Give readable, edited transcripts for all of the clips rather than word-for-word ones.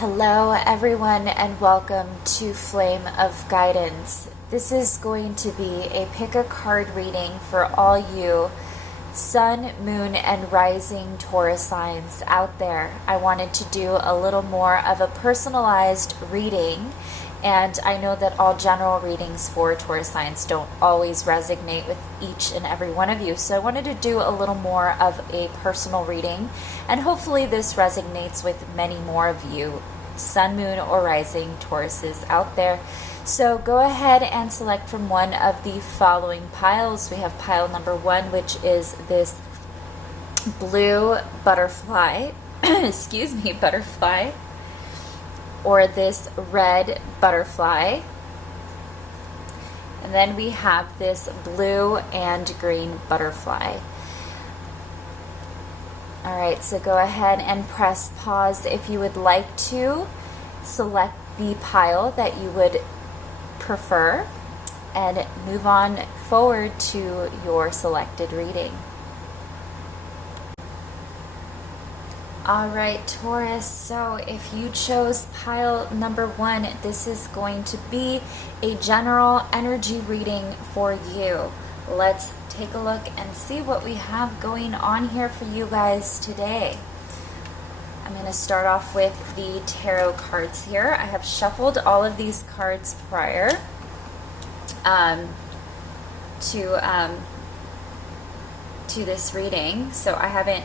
Hello everyone and welcome to Flame of Guidance. This is going to be a pick a card reading for all you Sun, Moon, and Rising Taurus signs out there. I wanted to do a little more of a personalized reading, and I know that all general readings for Taurus signs don't always resonate with each and every one of you, so I wanted to do a little more of a personal reading, and hopefully this resonates with many more of you Sun, Moon, or Rising Tauruses out there. So go ahead and select from one of the following piles. We have pile number 1, which is this blue butterfly, excuse me, butterfly, or this red butterfly. And then we have this blue and green butterfly. All right, so go ahead and press pause if you would like to. Select the pile that you would prefer and move on forward to your selected reading. All right, Taurus, so if you chose pile number 1, this is going to be a general energy reading for you. Let's take a look and see what we have going on here for you guys today. I'm going to start off with the tarot cards here. I have shuffled all of these cards prior to this reading, so I haven't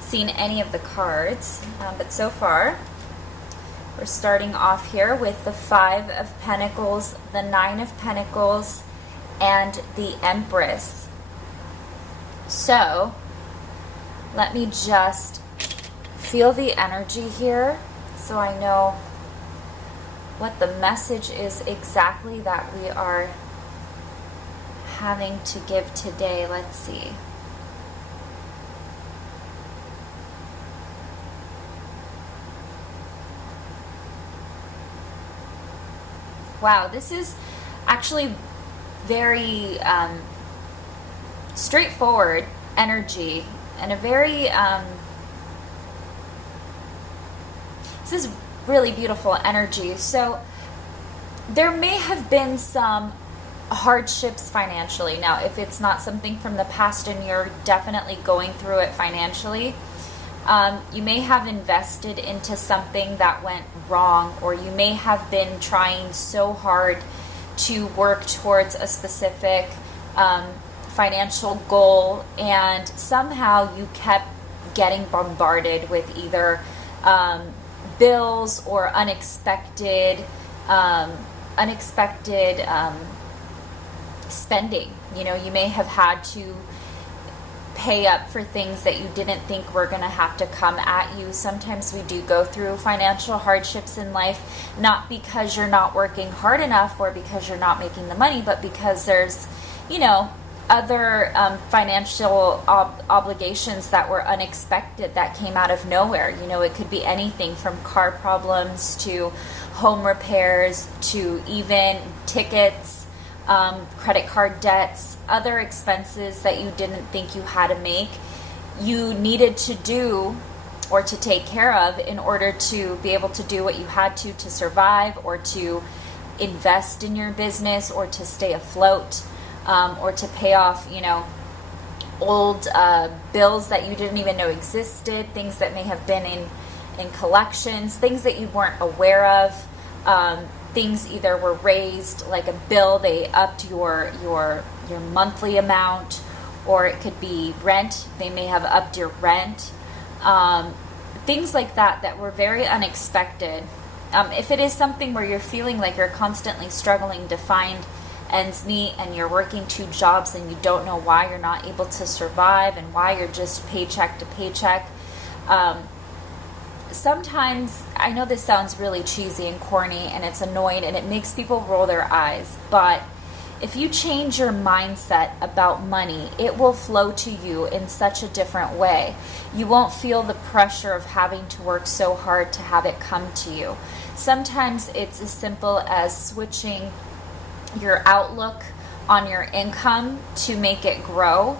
seen any of the cards, but so far we're starting off here with the 5 of Pentacles, the 9 of Pentacles, and the Empress. So let me just feel the energy here so I know what the message is exactly that we are having to give today. Let's see. Wow, this is actually very straightforward energy and a very this is really beautiful energy. So there may have been some hardships financially. Now, if it's not something from the past and you're definitely going through it financially, you may have invested into something that went wrong, or you may have been trying so hard to work towards a specific financial goal, and somehow you kept getting bombarded with either bills or unexpected spending. You know, you may have had to pay up for things that you didn't think were going to have to come at you. Sometimes we do go through financial hardships in life, not because you're not working hard enough or because you're not making the money, but because there's, you know, other financial obligations that were unexpected that came out of nowhere. You know, it could be anything from car problems to home repairs to even tickets, credit card debts, other expenses that you didn't think you had to make, you needed to do or to take care of in order to be able to do what you had to survive, or to invest in your business, or to stay afloat, or to pay off, you know, old bills that you didn't even know existed, things that may have been in collections, things that you weren't aware of. Things either were raised, like a bill, they upped your monthly amount, or it could be rent, they may have upped your rent. Things like that were very unexpected. If it is something where you're feeling like you're constantly struggling to find ends meet, and you're working 2 jobs and you don't know why you're not able to survive and why you're just paycheck to paycheck, sometimes, I know this sounds really cheesy and corny and it's annoying and it makes people roll their eyes, but if you change your mindset about money, it will flow to you in such a different way. You won't feel the pressure of having to work so hard to have it come to you. Sometimes it's as simple as switching your outlook on your income to make it grow.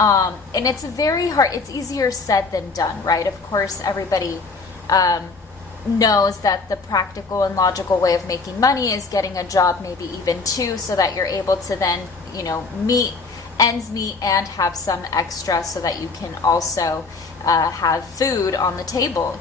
And it's very hard. It's easier said than done, right? Of course, everybody knows that the practical and logical way of making money is getting a job, maybe even two, so that you're able to then, meet ends meet and have some extra so that you can also have food on the table.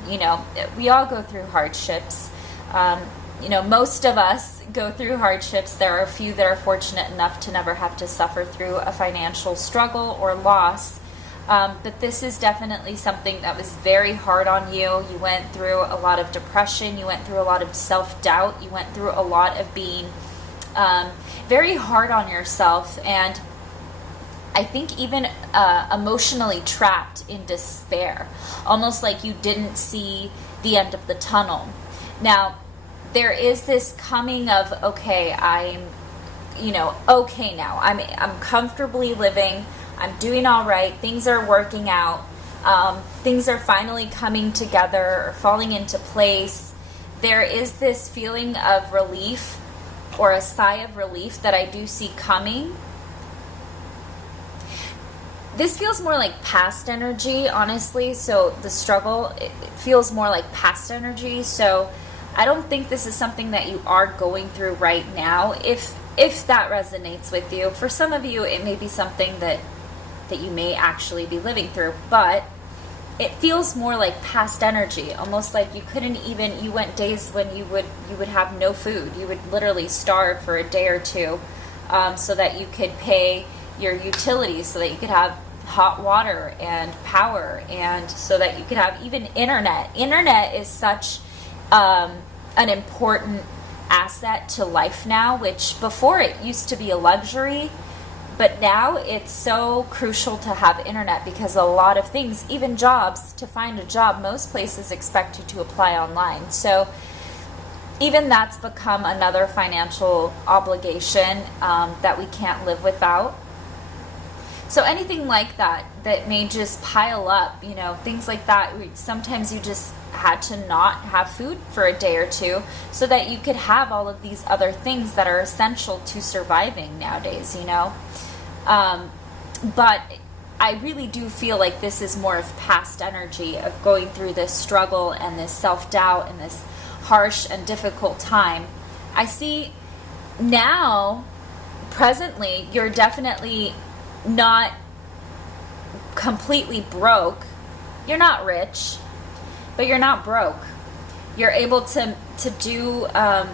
We all go through hardships. Most of us go through hardships. There are a few that are fortunate enough to never have to suffer through a financial struggle or loss. But this is definitely something that was very hard on you. You went through a lot of depression. You went through a lot of self-doubt. You went through a lot of being very hard on yourself. And I think even emotionally trapped in despair. Almost like you didn't see the end of the tunnel. Now, there is this coming of, okay, I'm okay now. I'm comfortably living. I'm doing all right. Things are working out. Things are finally coming together or falling into place. There is this feeling of relief or a sigh of relief that I do see coming. This feels more like past energy, honestly. So the struggle, it feels more like past energy. So I don't think this is something that you are going through right now. If that resonates with you, for some of you, it may be something that you may actually be living through, but it feels more like past energy, almost like you went days when you would have no food. You would literally starve for a day or two, so that you could pay your utilities, so that you could have hot water and power, and so that you could have even internet. Internet is such an important asset to life now, which before it used to be a luxury. But now it's so crucial to have internet because a lot of things, even jobs, to find a job, most places expect you to apply online. So even that's become another financial obligation that we can't live without. So anything like that may just pile up, things like that. Sometimes you just had to not have food for a day or two so that you could have all of these other things that are essential to surviving nowadays, But I really do feel like this is more of past energy of going through this struggle and this self-doubt and this harsh and difficult time. I see now, presently, you're definitely not completely broke. You're not rich, but you're not broke. You're able to do, I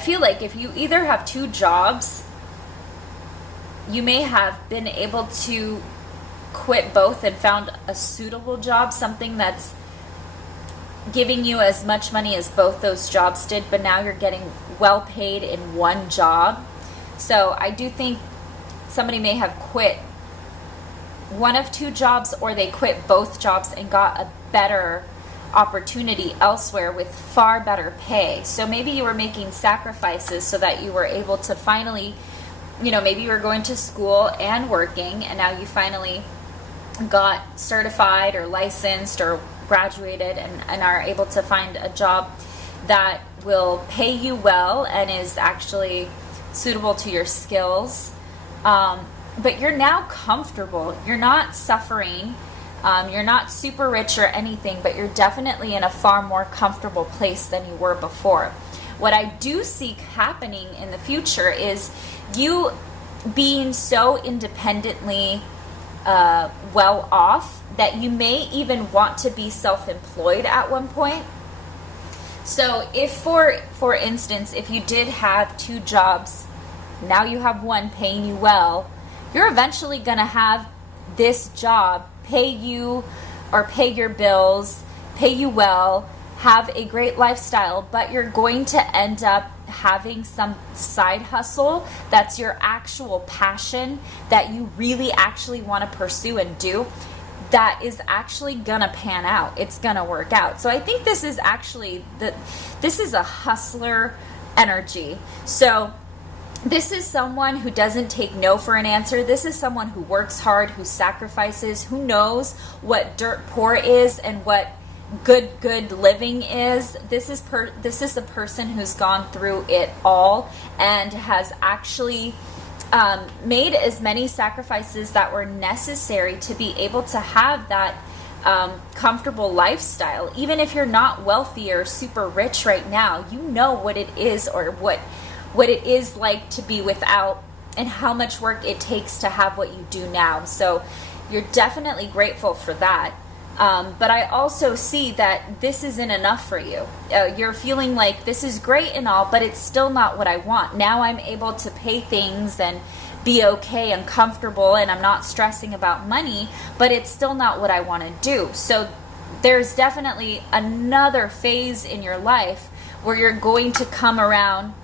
feel like if you either have two jobs, you may have been able to quit both and found a suitable job, something that's giving you as much money as both those jobs did, but now you're getting well paid in one job. So I do think somebody may have quit one of two jobs, or they quit both jobs and got a better opportunity elsewhere with far better pay. So maybe you were making sacrifices so that you were able to finally, maybe you were going to school and working, and now you finally got certified or licensed or graduated and are able to find a job that will pay you well and is actually suitable to your skills. But you're now comfortable. You're not suffering. You're not super rich or anything, but you're definitely in a far more comfortable place than you were before. What I do see happening in the future is you being so independently well off that you may even want to be self-employed at one point. So if, for instance, if you did have two jobs, now you have one paying you well, you're eventually going to have this job pay you or pay your bills, pay you well, have a great lifestyle, but you're going to end up having some side hustle that's your actual passion that you really actually want to pursue and do, that is actually gonna pan out. It's gonna work out. So I think this is actually this is a hustler energy. So this is someone who doesn't take no for an answer. This is someone who works hard, who sacrifices, who knows what dirt poor is and what good living is. This is a person who's gone through it all and has actually made as many sacrifices that were necessary to be able to have that comfortable lifestyle. Even if you're not wealthy or super rich right now, you know what it is, or what it is like to be without, and how much work it takes to have what you do now. So you're definitely grateful for that. But I also see that this isn't enough for you. You're feeling like this is great and all, but it's still not what I want. Now I'm able to pay things and be okay and comfortable, and I'm not stressing about money, but it's still not what I want to do. So there's definitely another phase in your life where you're going to come around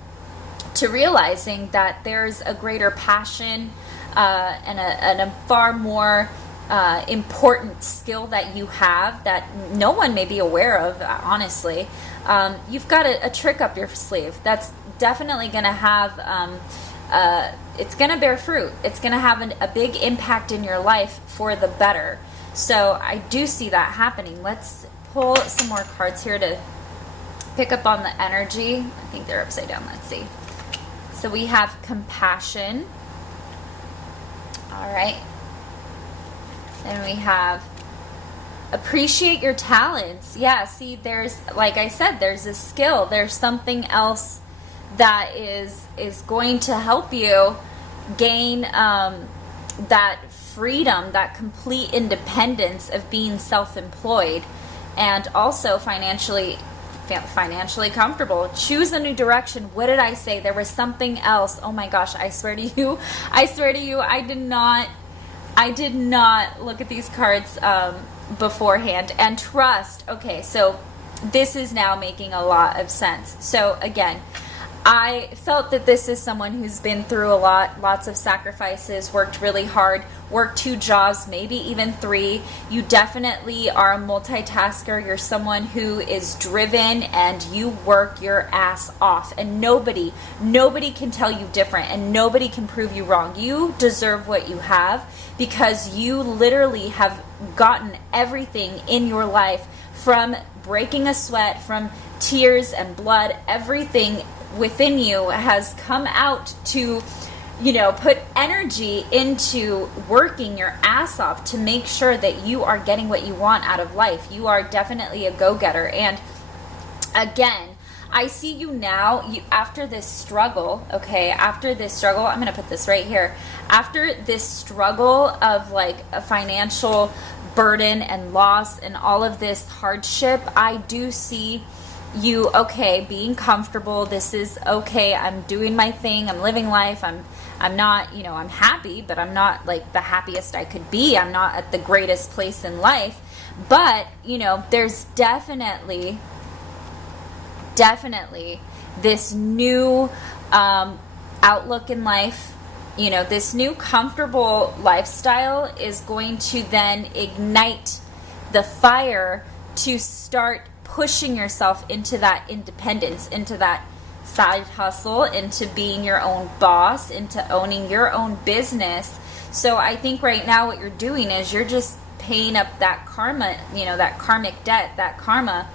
to realizing that there's a greater passion and a far more important skill that you have that no one may be aware of, honestly. You've got a trick up your sleeve that's definitely going to have, it's going to bear fruit. It's going to have a big impact in your life for the better. So I do see that happening. Let's pull some more cards here to pick up on the energy. I think they're upside down. Let's see. So we have compassion. All right. And we have appreciate your talents. Yeah, see, there's, like I said, there's a skill. There's something else that is going to help you gain that freedom, that complete independence of being self-employed, and also financially comfortable. Choose a new direction. What did I say? There was something else. Oh my gosh, I swear to you, I did not look at these cards beforehand. And trust. Okay, so this is now making a lot of sense. So again, I felt that this is someone who's been through a lot, lots of sacrifices, worked really hard, worked 2 jobs, maybe even 3. You definitely are a multitasker. You're someone who is driven, and you work your ass off. And nobody can tell you different, and nobody can prove you wrong. You deserve what you have because you literally have gotten everything in your life, from breaking a sweat, from tears and blood. Everything within you has come out to, put energy into working your ass off to make sure that you are getting what you want out of life. You are definitely a go-getter. And again, I see you now, after this struggle, I'm going to put this right here. After this struggle of like a financial burden and loss and all of this hardship, I do see you, okay, being comfortable. This is okay. I'm doing my thing. I'm living life. I'm not, I'm happy, but I'm not like the happiest I could be. I'm not at the greatest place in life. But, there's definitely this new outlook in life. This new comfortable lifestyle is going to then ignite the fire to start pushing yourself into that independence, into that side hustle, into being your own boss, into owning your own business. So I think right now what you're doing is you're just paying up that karma, that karmic debt, that karma,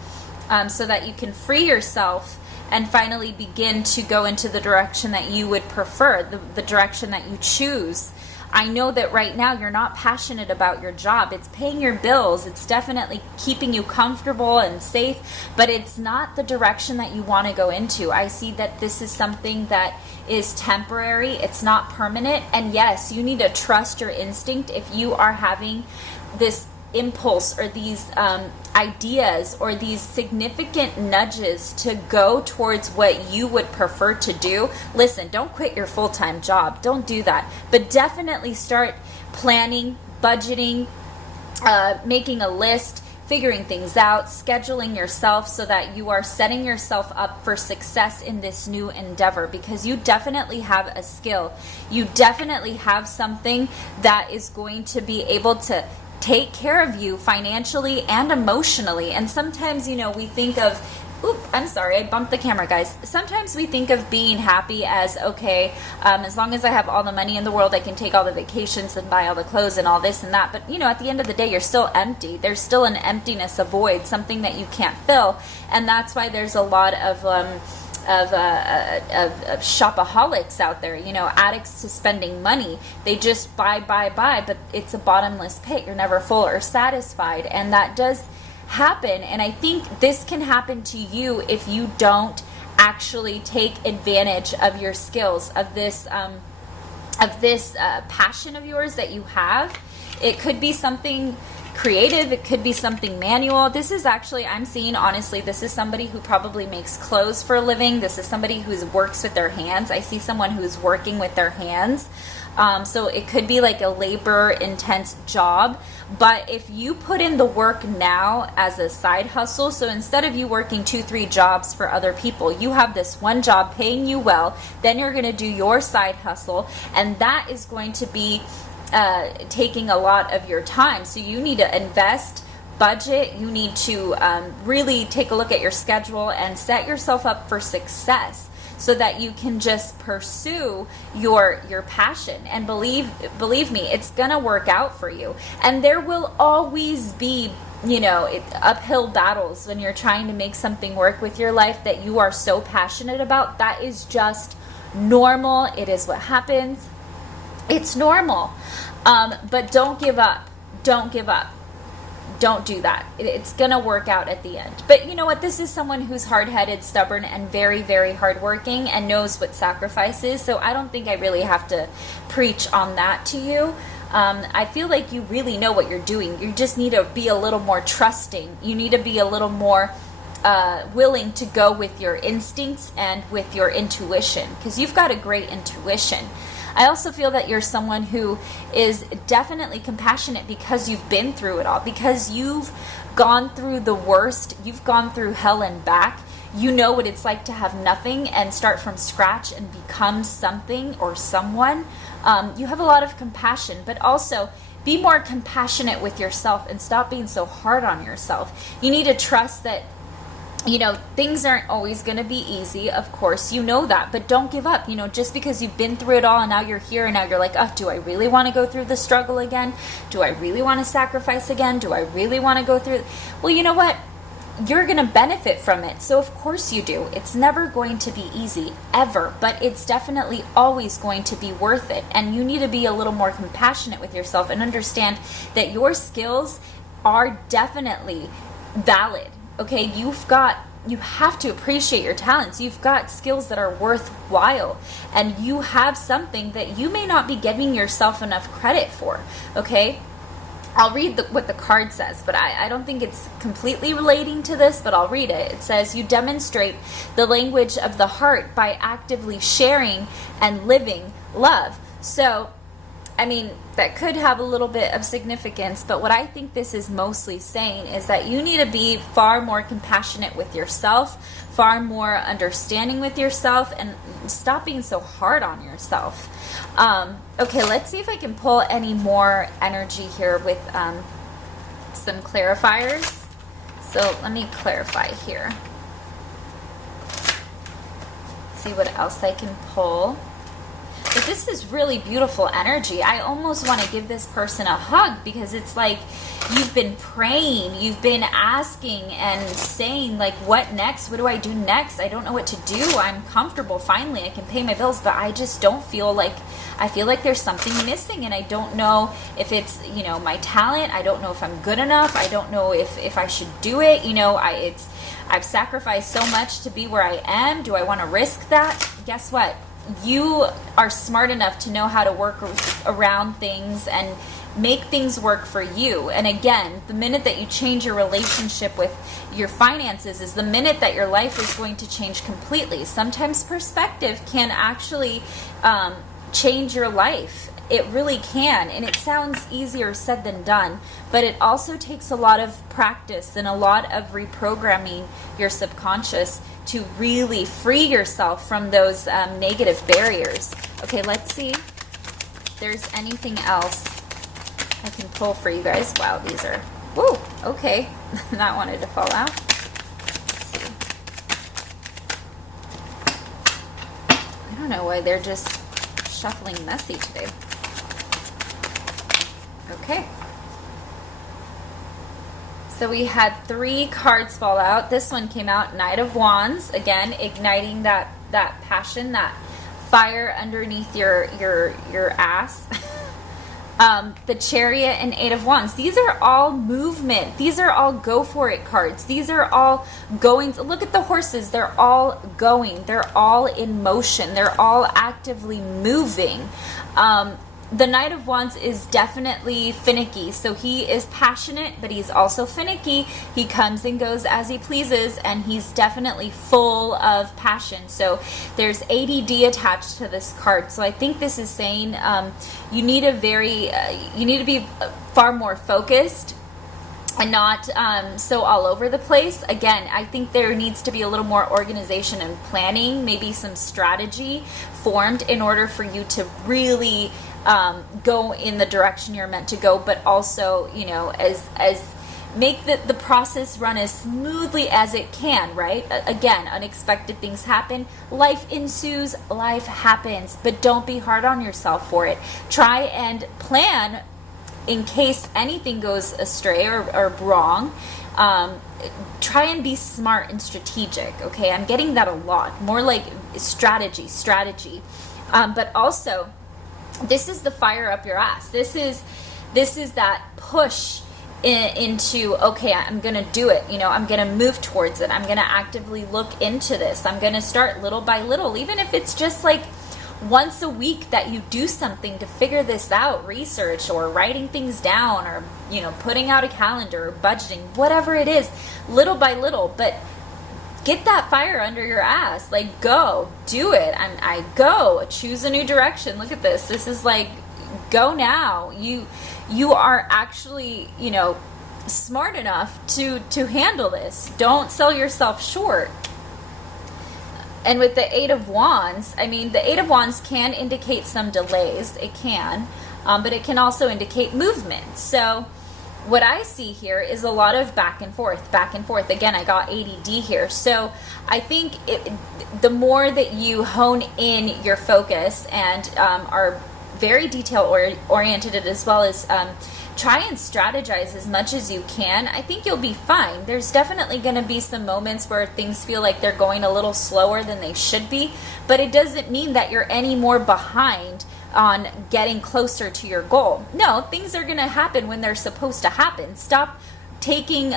so that you can free yourself and finally begin to go into the direction that you would prefer, the direction that you choose. I know that right now you're not passionate about your job. It's paying your bills. It's definitely keeping you comfortable and safe, but it's not the direction that you want to go into. I see that this is something that is temporary. It's not permanent. And yes, you need to trust your instinct. If you are having this impulse or these ideas or these significant nudges to go towards what you would prefer to do, listen, don't quit your full-time job. Don't do that. But definitely start planning, budgeting, making a list, figuring things out, scheduling yourself so that you are setting yourself up for success in this new endeavor, because you definitely have a skill. You definitely have something that is going to be able to take care of you financially and emotionally. And sometimes, we think of, I'm sorry, I bumped the camera, guys. Sometimes we think of being happy as, okay, as long as I have all the money in the world, I can take all the vacations and buy all the clothes and all this and that. But, at the end of the day, you're still empty. There's still an emptiness, a void, something that you can't fill. And that's why there's a lot of of shopaholics out there, you know, addicts to spending money. They just buy, but it's a bottomless pit. You're never full or satisfied, and that does happen. And I think this can happen to you if you don't actually take advantage of your skills, of this passion of yours that you have. It could be something creative, it could be something manual. This is actually, I'm seeing, honestly, this is somebody who probably makes clothes for a living. This is somebody who works with their hands. I see someone who's working with their hands. So it could be like a labor intense job, but if you put in the work now as a side hustle, so instead of you working 2-3 jobs for other people, you have this one job paying you well, then you're going to do your side hustle, and that is going to be taking a lot of your time. So you need to invest, budget, you need to really take a look at your schedule and set yourself up for success, so that you can just pursue your passion. And believe me, it's gonna work out for you. And there will always be, you know, uphill battles when you're trying to make something work with your life that you are so passionate about. That is just normal. It is what happens. It's normal. But don't give up. Don't give up. Don't do that. It's going to work out at the end. But you know what? This is someone who's hard-headed, stubborn, and very, very hardworking and knows what sacrifice is. So I don't think I really have to preach on that to you. I feel like you really know what you're doing. You just need to be a little more trusting. You need to be a little more willing to go with your instincts and with your intuition, because you've got a great intuition. I also feel that you're someone who is definitely compassionate because you've been through it all, because you've gone through the worst, you've gone through hell and back. You know what it's like to have nothing and start from scratch and become something or someone. You have a lot of compassion, but also be more compassionate with yourself and stop being so hard on yourself. You need to trust that, you know, things aren't always going to be easy, of course, you know that, but don't give up. You know, just because you've been through it all and now you're here and now you're like, oh, do I really want to go through the struggle again? Do I really want to sacrifice again? Do I really want to go through? Well, you know what? You're going to benefit from it. So of course you do. It's never going to be easy, ever, but it's definitely always going to be worth it. And you need to be a little more compassionate with yourself and understand that your skills are definitely valid. Okay, you have to appreciate your talents. You've got skills that are worthwhile, and you have something that you may not be giving yourself enough credit for. Okay, I'll read what the card says, but I don't think it's completely relating to this, but I'll read it. It says, you demonstrate the language of the heart by actively sharing and living love. So, I mean, that could have a little bit of significance, but what I think this is mostly saying is that you need to be far more compassionate with yourself, far more understanding with yourself, and stop being so hard on yourself. Okay, let's see if I can pull any more energy here with some clarifiers. So let me clarify here. See what else I can pull. But this is really beautiful energy. I almost want to give this person a hug, because it's like you've been praying, you've been asking and saying, like, what next? What do I do next? I don't know what to do. I'm comfortable. Finally, I can pay my bills, but I just don't feel like, I feel like there's something missing, and I don't know if it's, you know, my talent. I don't know if I'm good enough. I don't know if I should do it. You know, I've sacrificed so much to be where I am. Do I want to risk that? Guess what? You are smart enough to know how to work around things and make things work for you. And again, the minute that you change your relationship with your finances is the minute that your life is going to change completely. Sometimes perspective can actually change your life. It really can. And it sounds easier said than done, but it also takes a lot of practice and a lot of reprogramming your subconscious to really free yourself from those negative barriers. Okay, let's see if there's anything else I can pull for you guys. Wow, these are, whoa, okay. That wanted to fall out. Let's see. I don't know why they're just shuffling messy today. So we had 3 cards fall out. This one came out, Knight of Wands, again igniting that passion, that fire underneath your ass. The Chariot and 8 of Wands. These are all movement. These are all go for it cards. These are all going. Look at the horses. They're all going. They're all in motion. They're all actively moving. The Knight of Wands is definitely finicky. So he is passionate, but he's also finicky. He comes and goes as he pleases, and he's definitely full of passion. So there's ADD attached to this card. So I think this is saying you need to be far more focused and not so all over the place. Again, I think there needs to be a little more organization and planning, maybe some strategy formed in order for you to really go in the direction you're meant to go, but also, you know, as make the process run as smoothly as it can, right? Again, unexpected things happen. Life ensues, life happens, but don't be hard on yourself for it. Try and plan in case anything goes astray or wrong. Try and be smart and strategic, okay? I'm getting that a lot. More like strategy. But also, this is the fire up your ass. This is that push into, okay, I'm gonna do it. You know, I'm gonna move towards it. I'm gonna actively look into this. I'm gonna start little by little, even if it's just like once a week that you do something to figure this out, research or writing things down, or, you know, putting out a calendar or budgeting, whatever it is, little by little. But get that fire under your ass. Like, go do it. And I go choose a new direction. Look at this. This is like, go now. You are actually, you know, smart enough to handle this. Don't sell yourself short. And with the 8 of Wands, I mean, the 8 of Wands can indicate some delays. It can, but it can also indicate movement. So what I see here is a lot of back and forth. Again, I got ADD here. So I think the more that you hone in your focus and are very detail-oriented, as well as try and strategize as much as you can, I think you'll be fine. There's definitely going to be some moments where things feel like they're going a little slower than they should be, but it doesn't mean that you're any more behind on getting closer to your goal. No, things are going to happen when they're supposed to happen. Stop taking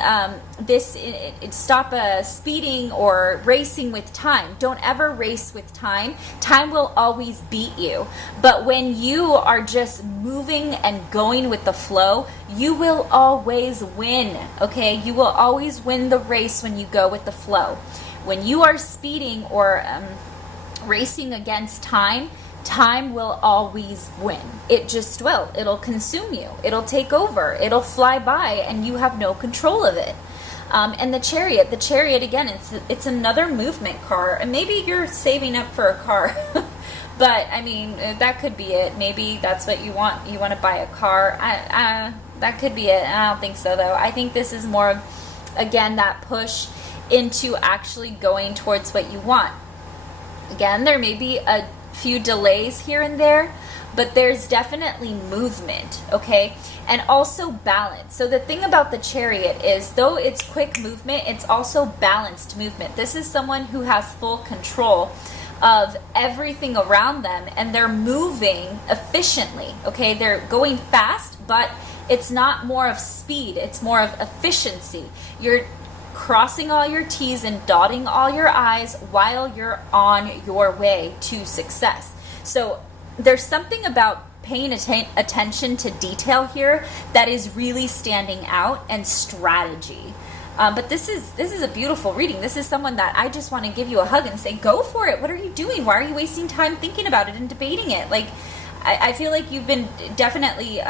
stop speeding or racing with time. Don't ever race with time. Time will always beat you. But when you are just moving and going with the flow, you will always win, okay? You will always win the race when you go with the flow. When you are speeding or racing against time, time will always win. It just will. It'll consume you. It'll take over. It'll fly by, and you have no control of it. And the Chariot again, it's another movement car. And maybe you're saving up for a car. But, I mean, that could be it. Maybe that's what you want. You want to buy a car. That could be it. I don't think so, though. I think this is more, again, that push into actually going towards what you want. Again, there may be a few delays here and there, but there's definitely movement, okay? And also balance. So the thing about the Chariot is, though it's quick movement, it's also balanced movement. This is someone who has full control of everything around them, and they're moving efficiently, okay? They're going fast, but it's not more of speed, it's more of efficiency. You're crossing all your T's and dotting all your I's while you're on your way to success. So there's something about paying attention to detail here that is really standing out, and strategy. But this is a beautiful reading. This is someone that I just want to give you a hug and say, go for it. What are you doing? Why are you wasting time thinking about it and debating it? Like, I feel like you've been definitely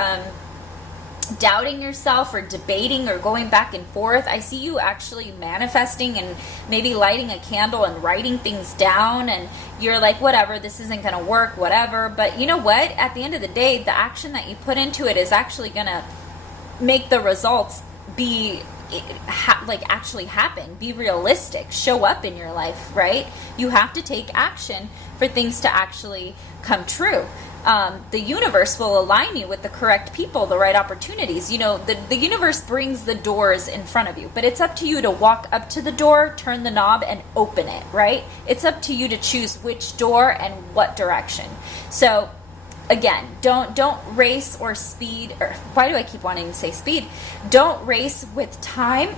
doubting yourself or debating or going back and forth. I see you actually manifesting and maybe lighting a candle and writing things down, and you're like, whatever, this isn't going to work, whatever. But you know what? At the end of the day, the action that you put into it is actually going to make the results be actually happen, be realistic, show up in your life, right? You have to take action for things to actually come true. the universe will align you with the correct people, the right opportunities. You know, the universe brings the doors in front of you, but it's up to you to walk up to the door, turn the knob, and open it, right? It's up to you to choose which door and what direction. So again, don't race or speed, or why do I keep wanting to say speed? Don't race with time.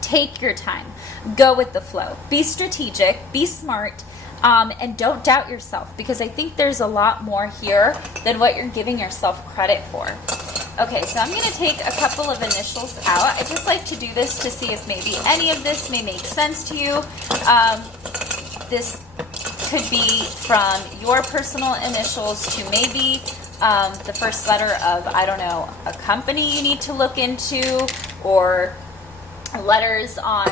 Take your time. Go with the flow. Be strategic. Be smart. And don't doubt yourself, because I think there's a lot more here than what you're giving yourself credit for. Okay, so I'm going to take a couple of initials out. I just like to do this to see if maybe any of this may make sense to you. This could be from your personal initials to maybe the first letter of, I don't know, a company you need to look into, or letters on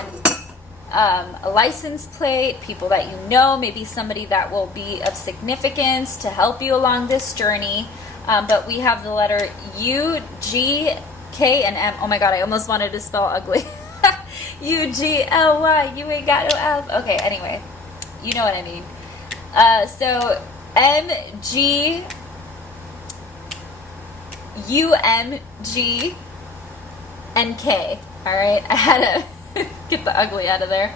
a license plate, people that you know, maybe somebody that will be of significance to help you along this journey. But we have the letter U, G, K, and M. Oh my God, I almost wanted to spell ugly. U, G, L, Y, you ain't got no F. Okay, anyway, you know what I mean. So M, G, U, M, G, and K. All right, I had to get the ugly out of there.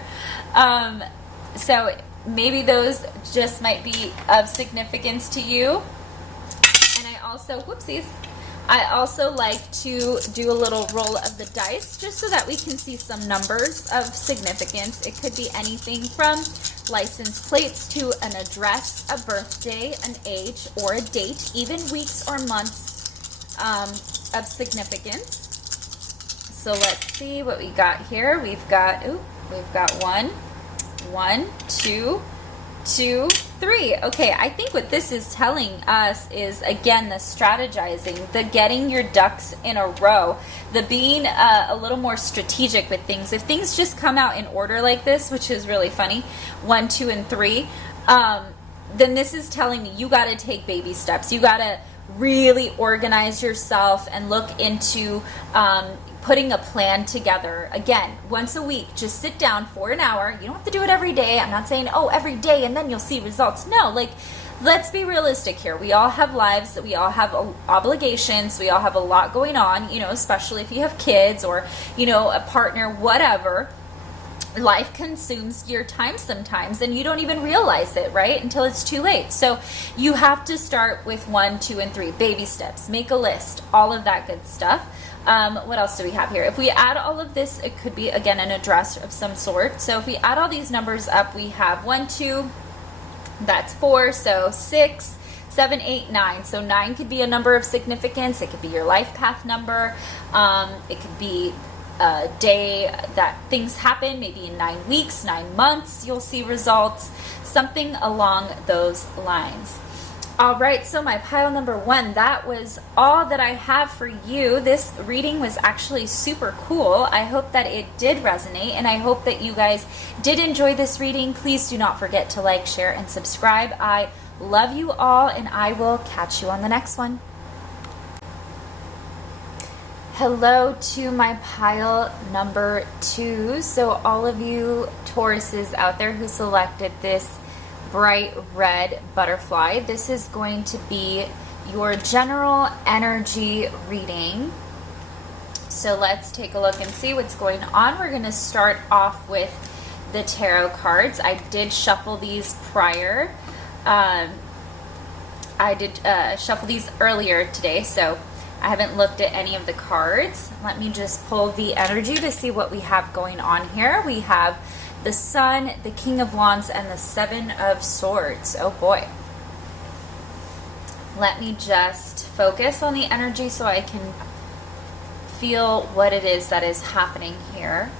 So maybe those just might be of significance to you. And I also, whoopsies, I also like to do a little roll of the dice just so that we can see some numbers of significance. It could be anything from license plates to an address, a birthday, an age, or a date, even weeks or months of significance. So let's see what we got here. We've got one, two, 3. Okay, I think what this is telling us is, again, the strategizing, the getting your ducks in a row, the being a little more strategic with things. If things just come out in order like this, which is really funny, 1, 2, and 3, then this is telling me you got to take baby steps. You got to really organize yourself and look into putting a plan together. Again, once a week, just sit down for an hour. You don't have to do it every day. I'm not saying, oh, every day and then you'll see results. No, like, let's be realistic here. We all have lives, we all have obligations, we all have a lot going on, you know, especially if you have kids or, you know, a partner, whatever. Life consumes your time sometimes and you don't even realize it, right? Until it's too late. So you have to start with 1, 2, and 3. Baby steps. Make a list. All of that good stuff. What else do we have here? If we add all of this, it could be, again, an address of some sort. So if we add all these numbers up, we have 1, 2, that's 4, so 6, 7, 8, 9. So 9 could be a number of significance. It could be your life path number. It could be a day that things happen, maybe in 9 weeks, 9 months, you'll see results, something along those lines. All right, so my pile number 1, that was all that I have for you. This reading was actually super cool. I hope that it did resonate, and I hope that you guys did enjoy this reading. Please do not forget to like, share, and subscribe. I love you all, and I will catch you on the next one. Hello to my pile number 2. So all of you Tauruses out there who selected this bright red butterfly, this is going to be your general energy reading. So let's take a look and see what's going on. We're going to start off with the tarot cards. I did shuffle these prior. I did shuffle these earlier today, so I haven't looked at any of the cards. Let me just pull the energy to see what we have going on here. We have the Sun, the King of Wands, and the Seven of Swords. Oh boy. Let me just focus on the energy so I can feel what it is that is happening here.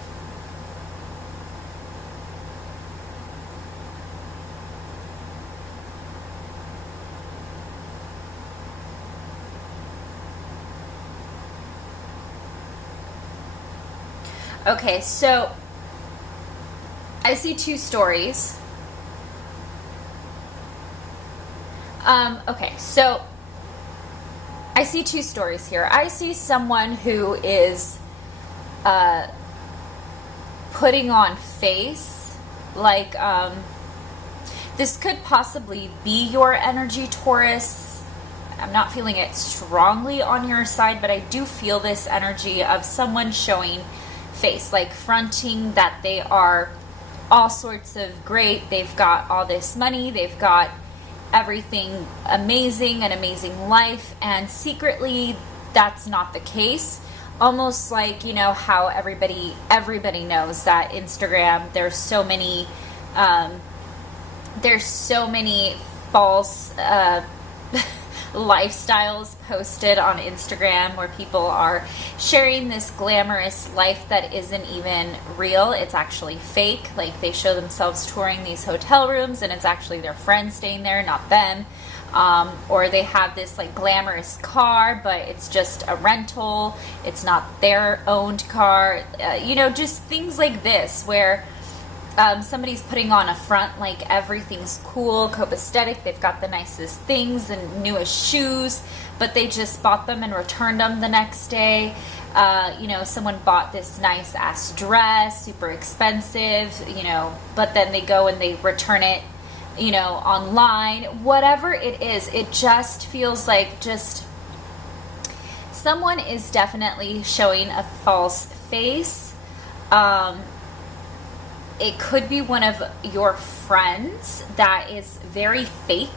Okay, so I see 2 stories. Okay, so I see 2 stories here. I see someone who is putting on face, like This could possibly be your energy, Taurus. I'm not feeling it strongly on your side, but I do feel this energy of someone showing face, like fronting that they are all sorts of great. They've got all this money, they've got everything amazing, an amazing life, and secretly that's not the case. Almost like, you know, how everybody knows that Instagram, there's so many false lifestyles posted on Instagram where people are sharing this glamorous life that isn't even real. It's actually fake. Like, they show themselves touring these hotel rooms and it's actually their friends staying there, not them. Or they have this like glamorous car, but it's just a rental. It's not their owned car. You know, just things like this where somebody's putting on a front like everything's cool, copacetic, they've got the nicest things and newest shoes, but they just bought them and returned them the next day. You know, someone bought this nice ass dress, super expensive, you know, but then they go and they return it, you know, online. Whatever it is, it just feels like just someone is definitely showing a false face. It could be one of your friends that is very fake,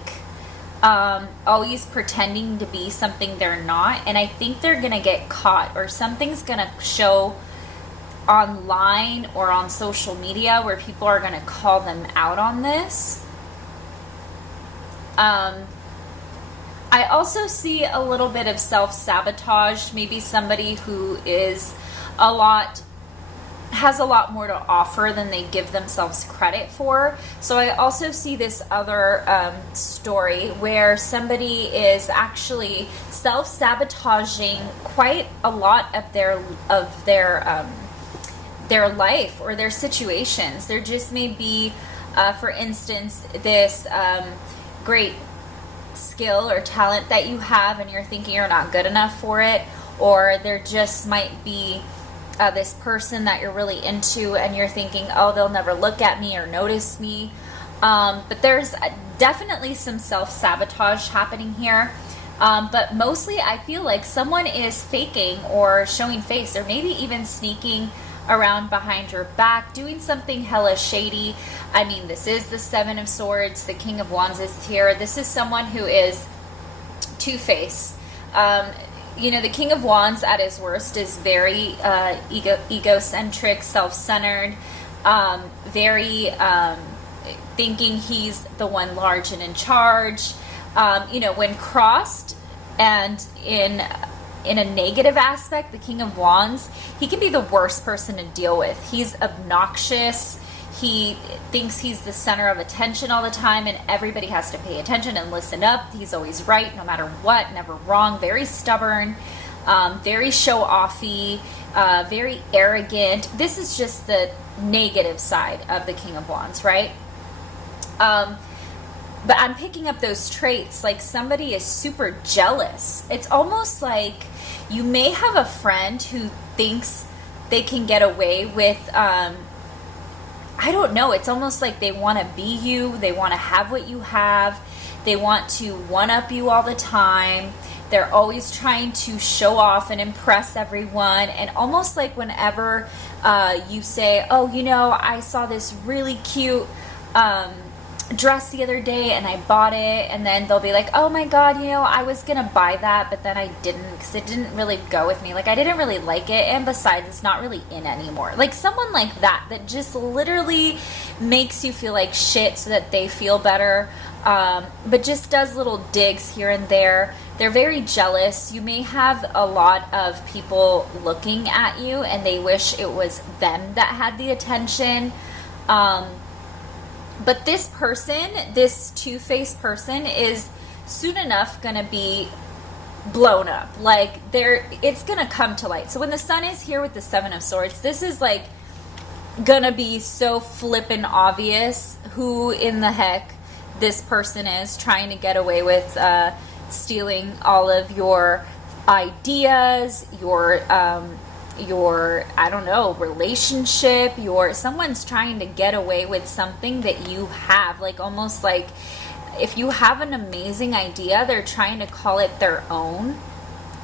always pretending to be something they're not, and I think they're gonna get caught, or something's gonna show online or on social media where people are gonna call them out on this. I also see a little bit of self-sabotage, maybe somebody who has a lot more to offer than they give themselves credit for. So I also see this other story where somebody is actually self-sabotaging quite a lot of their life or their situations. There just may be, for instance, this great skill or talent that you have and you're thinking you're not good enough for it, or there just might be this person that you're really into and you're thinking, oh, they'll never look at me or notice me. But there's definitely some self-sabotage happening here. But mostly I feel like someone is faking or showing face, or maybe even sneaking around behind your back, doing something hella shady. I mean, this is the Seven of Swords, the King of Wands is here. This is someone who is two-faced. You know, the King of Wands at his worst is very egocentric, self-centered, very thinking he's the one large and in charge. You know, when crossed and in a negative aspect, the King of Wands, he can be the worst person to deal with. He's obnoxious. He thinks he's the center of attention all the time and everybody has to pay attention and listen up. He's always right no matter what, never wrong, very stubborn, very show-offy, very arrogant. This is just the negative side of the King of Wands, right? But I'm picking up those traits, like somebody is super jealous. It's almost like you may have a friend who thinks they can get away with, I don't know, it's almost like they want to be you, they want to have what you have, they want to one-up you all the time, they're always trying to show off and impress everyone, and almost like whenever you say, oh, you know, I saw this really cute dress the other day and I bought it, and then they'll be like, oh my god, you know, I was gonna buy that but then I didn't because it didn't really go with me, like I didn't really like it, and besides it's not really in anymore. Like someone like that just literally makes you feel like shit so that they feel better, but just does little digs here and there. They're very jealous. You may have a lot of people looking at you and they wish it was them that had the attention. But this person, this two-faced person, is soon enough going to be blown up. Like, it's going to come to light. So when the sun is here with the Seven of Swords, this is like going to be so flippin' obvious who in the heck this person is trying to get away with stealing all of your ideas, your your, I don't know, relationship, someone's trying to get away with something that you have, like almost like if you have an amazing idea, they're trying to call it their own.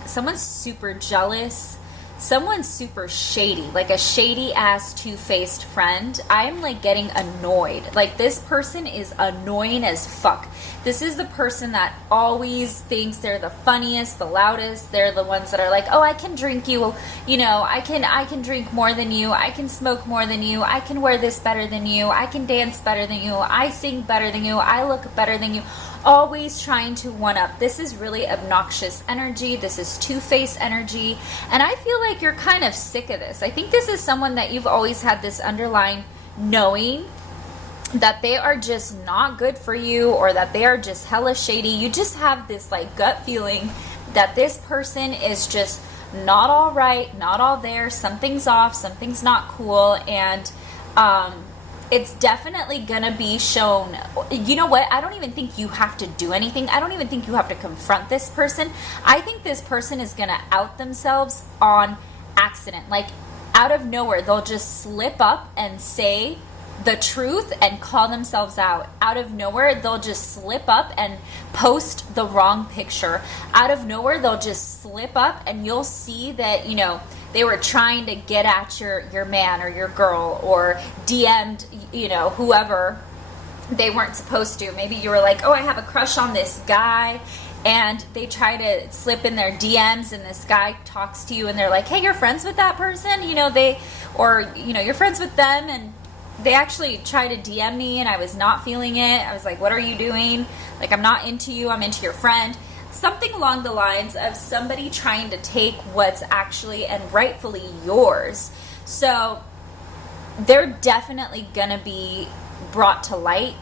Someone's super jealous. Someone's super shady, like a shady ass two-faced friend. I'm like getting annoyed. Like this person is annoying as fuck. This is the person that always thinks they're the funniest, the loudest. They're the ones that are like, oh, I can drink you, you know, I can drink more than you. I can smoke more than you. I can wear this better than you. I can dance better than you. I sing better than you. I look better than you. Always trying to one up. This is really obnoxious energy. This is two-faced energy. And I feel like you're kind of sick of this. I think this is someone that you've always had this underlying knowing that they are just not good for you, or that they are just hella shady. You just have this like gut feeling that this person is just not all right, not all there. Something's off, something's not cool. And it's definitely gonna be shown. You know what? I don't even think you have to do anything. I don't even think you have to confront this person. I think this person is gonna out themselves on accident. Like out of nowhere, they'll just slip up and say the truth and call themselves out. Out of nowhere, they'll just slip up and post the wrong picture. Out of nowhere, they'll just slip up and you'll see that, you know, they were trying to get at your man or your girl, or DM'd, you know, whoever they weren't supposed to. Maybe you were like, oh, I have a crush on this guy, and they try to slip in their DMs, and this guy talks to you and they're like, hey, you're friends with that person? You know, you're friends with them, and they actually tried to DM me and I was not feeling it. I was like, what are you doing? Like, I'm not into you, I'm into your friend. Something along the lines of somebody trying to take what's actually and rightfully yours. So they're definitely gonna be brought to light.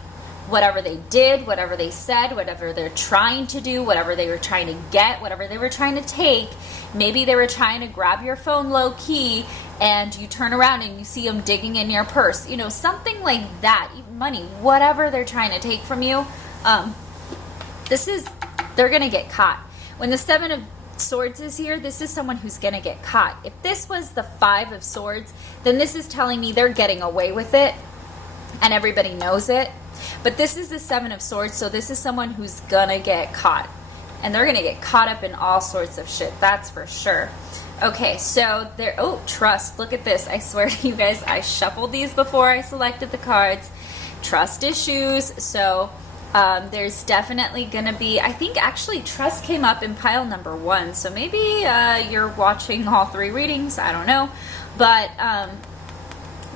Whatever they did, whatever they said, whatever they're trying to do, whatever they were trying to get, whatever they were trying to take. Maybe they were trying to grab your phone low key and you turn around and you see them digging in your purse. You know, something like that. Even money, whatever they're trying to take from you. They're going to get caught. When the Seven of Swords is here, this is someone who's going to get caught. If this was the Five of Swords, then this is telling me they're getting away with it and everybody knows it. But this is the Seven of Swords, so this is someone who's going to get caught. And they're going to get caught up in all sorts of shit, that's for sure. Okay, so trust. Look at this. I swear to you guys, I shuffled these before I selected the cards. Trust issues. So there's definitely going to be, I think actually trust came up in pile number 1. So maybe you're watching all 3 readings. I don't know. But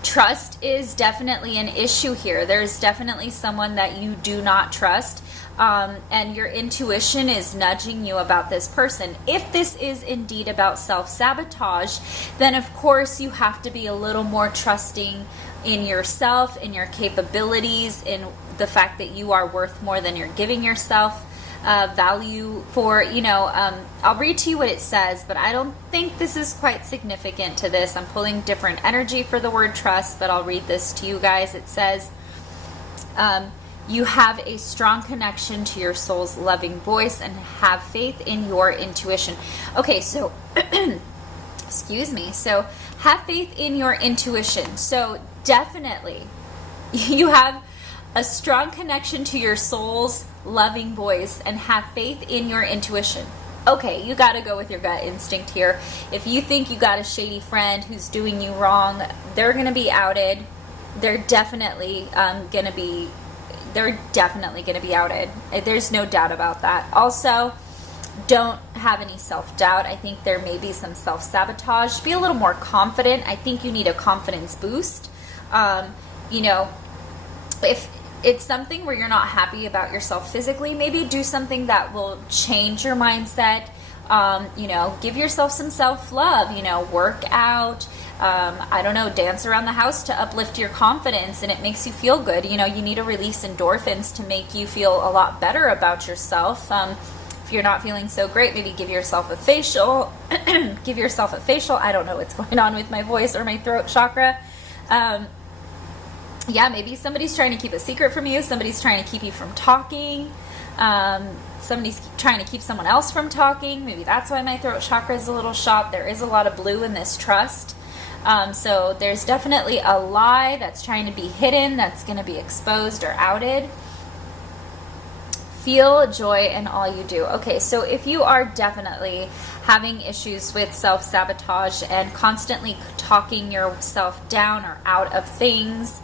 trust is definitely an issue here. There's definitely someone that you do not trust. And your intuition is nudging you about this person. If this is indeed about self-sabotage, then of course you have to be a little more trusting in yourself, in your capabilities, in the fact that you are worth more than you're giving yourself value for. I'll read to you what it says, but I don't think this is quite significant to this. I'm pulling different energy for the word trust, but I'll read this to you guys. It says, you have a strong connection to your soul's loving voice and have faith in your intuition. Okay, so, excuse me. So, have faith in your intuition. So, definitely, you have a strong connection to your soul's loving voice and have faith in your intuition. Okay, you got to go with your gut instinct here. If you think you got a shady friend who's doing you wrong, they're going to be outed. They're definitely going to be outed. There's no doubt about that. Also, don't have any self-doubt. I think there may be some self-sabotage. Be a little more confident. I think you need a confidence boost. If it's something where you're not happy about yourself physically, maybe do something that will change your mindset. Give yourself some self-love, work out, dance around the house to uplift your confidence, and it makes you feel good. You need to release endorphins to make you feel a lot better about yourself. If you're not feeling so great, maybe give yourself a facial. I don't know what's going on with my voice or my throat chakra. Maybe somebody's trying to keep a secret from you. Somebody's trying to keep you from talking. somebody's trying to keep someone else from talking. Maybe that's why my throat chakra is a little shot. There is a lot of blue in this trust. So there's definitely a lie that's trying to be hidden, that's going to be exposed or outed. Feel joy in all you do. Okay, so if you are definitely having issues with self-sabotage and constantly talking yourself down or out of things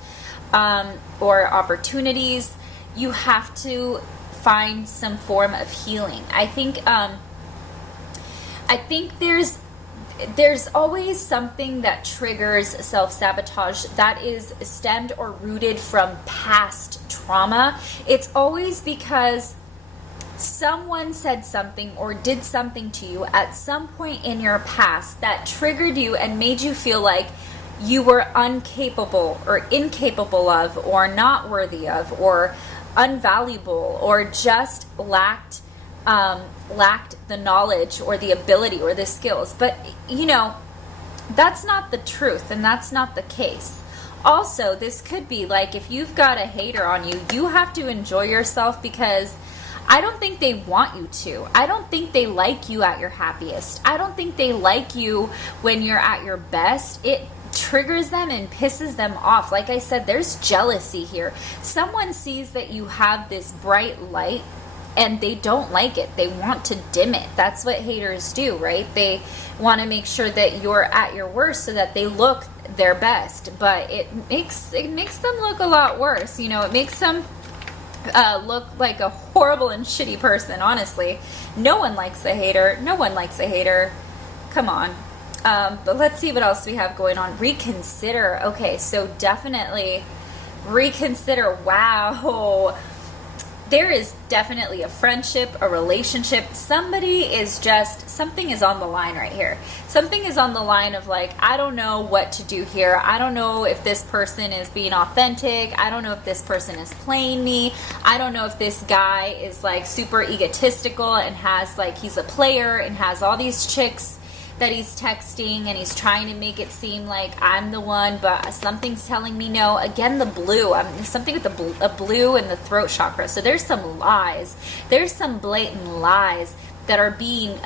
or opportunities, you have to find some form of healing. I think there's always something that triggers self-sabotage that is stemmed or rooted from past trauma. It's always because someone said something or did something to you at some point in your past that triggered you and made you feel like you were incapable of, or not worthy of, or unvaluable, or just lacked the knowledge or the ability or the skills. But that's not the truth, and that's not the case. Also, this could be like, if you've got a hater on you, you have to enjoy yourself, because I don't think they want you to. I don't think they like you at your happiest. I don't think they like you when you're at your best. It triggers them and pisses them off. Like I said, there's jealousy here. Someone sees that you have this bright light and they don't like it. They want to dim it. That's what haters do, right? They want to make sure that you're at your worst so that they look their best. But it makes them look a lot worse. It makes them look like a horrible and shitty person, honestly. No one likes a hater. No one likes a hater. Come on. But let's see what else we have going on. Reconsider. Okay, so definitely reconsider. Wow. There is definitely a friendship, a relationship. Something is on the line right here. Something is on the line of like, I don't know what to do here. I don't know if this person is being authentic. I don't know if this person is playing me. I don't know if this guy is like super egotistical and has like, he's a player and has all these chicks that he's texting, and he's trying to make it seem like I'm the one, but something's telling me no. Again, the blue. Something with a blue in the throat chakra. So there's some lies. There's some blatant lies that are being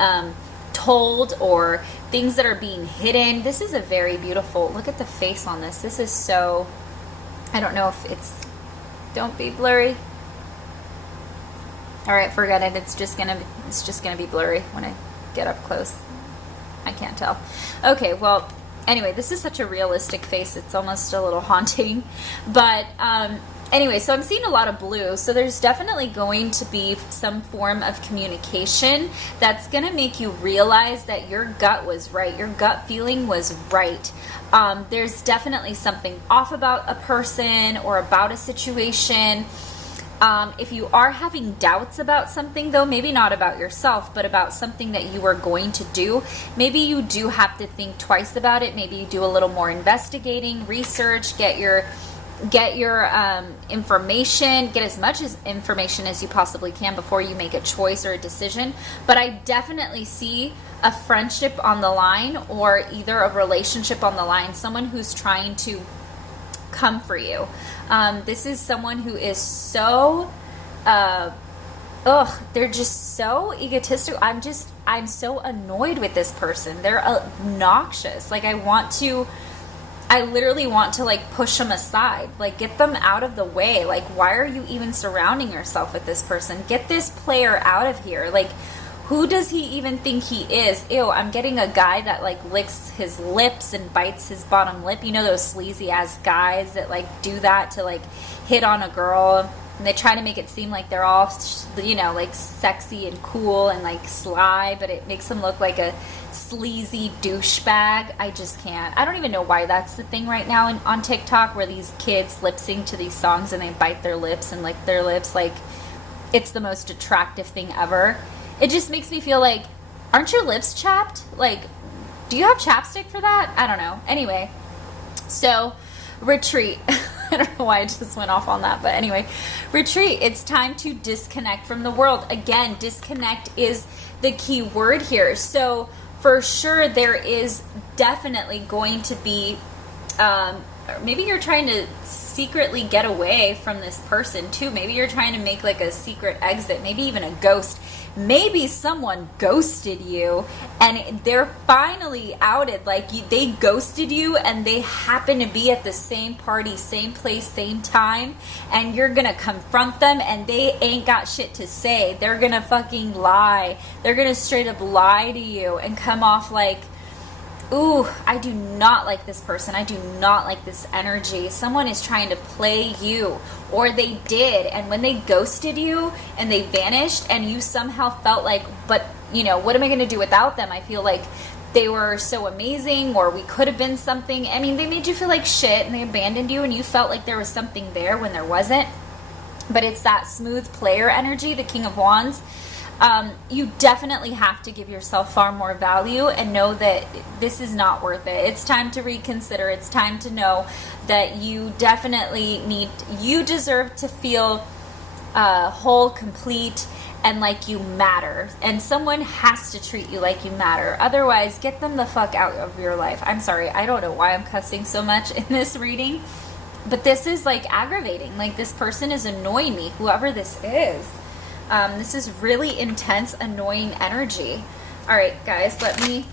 told, or things that are being hidden. This is a very beautiful, look at the face on this. This is so, I don't know if it's, don't be blurry. All right, forget it. It's just gonna be blurry when I get up close. I can't tell. Okay, well, anyway, this is such a realistic face. It's almost a little haunting. But anyway, so I'm seeing a lot of blue. So there's definitely going to be some form of communication that's going to make you realize that your gut was right. Your gut feeling was right. There's definitely something off about a person or about a situation. If you are having doubts about something, though, maybe not about yourself, but about something that you are going to do, maybe you do have to think twice about it. Maybe you do a little more investigating, research, get your information, get as much information as you possibly can before you make a choice or a decision. But I definitely see a friendship on the line, or either a relationship on the line, someone who's trying to come for you. This is someone who is so they're just so egotistical. I'm so annoyed with this person. They're obnoxious. Like, I literally want to like push them aside, like get them out of the way. Like, why are you even surrounding yourself with this person? Get this player out of here. Like, who does he even think he is? Ew, I'm getting a guy that like licks his lips and bites his bottom lip. You know those sleazy ass guys that like do that to like hit on a girl, and they try to make it seem like they're all, like sexy and cool and like sly, but it makes them look like a sleazy douchebag. I just can't. I don't even know why that's the thing right now on TikTok, where these kids lip sync to these songs and they bite their lips and lick their lips like it's the most attractive thing ever. It just makes me feel like, aren't your lips chapped? Like, do you have chapstick for that? I don't know. Anyway, so retreat. I don't know why I just went off on that, but anyway, retreat. It's time to disconnect from the world. Again, disconnect is the key word here. So for sure, there is definitely going to be Or maybe you're trying to secretly get away from this person too. Maybe you're trying to make like a secret exit, maybe even a ghost. Maybe someone ghosted you and they're finally outed. Like they ghosted you and they happen to be at the same party, same place, same time, and you're gonna confront them and they ain't got shit to say. They're gonna fucking lie. They're gonna straight up lie to you and come off like, ooh, I do not like this person. I do not like this energy. Someone is trying to play you, or they did. And when they ghosted you and they vanished and you somehow felt like, but you know, what am I going to do without them? I feel like they were so amazing, or we could have been something. I mean, they made you feel like shit and they abandoned you and you felt like there was something there when there wasn't. But it's that smooth player energy, the King of Wands. You definitely have to give yourself far more value and know that this is not worth it. It's time to reconsider. It's time to know that you definitely you deserve to feel whole, complete, and like you matter. And someone has to treat you like you matter. Otherwise, get them the fuck out of your life. I'm sorry. I don't know why I'm cussing so much in this reading, but this is like aggravating. Like this person is annoying me, whoever this is. This is really intense, annoying energy. All right, guys, let me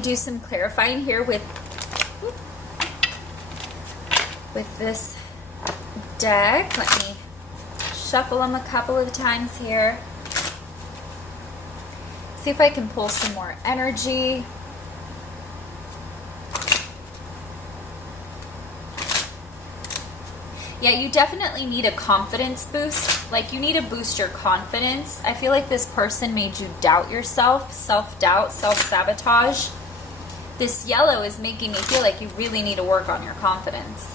do some clarifying here with this deck. Let me shuffle them a couple of times here. See if I can pull some more energy. Yeah, you definitely need a confidence boost. Like, you need to boost your confidence. I feel like this person made you doubt yourself, self-doubt, self-sabotage. This yellow is making me feel like you really need to work on your confidence.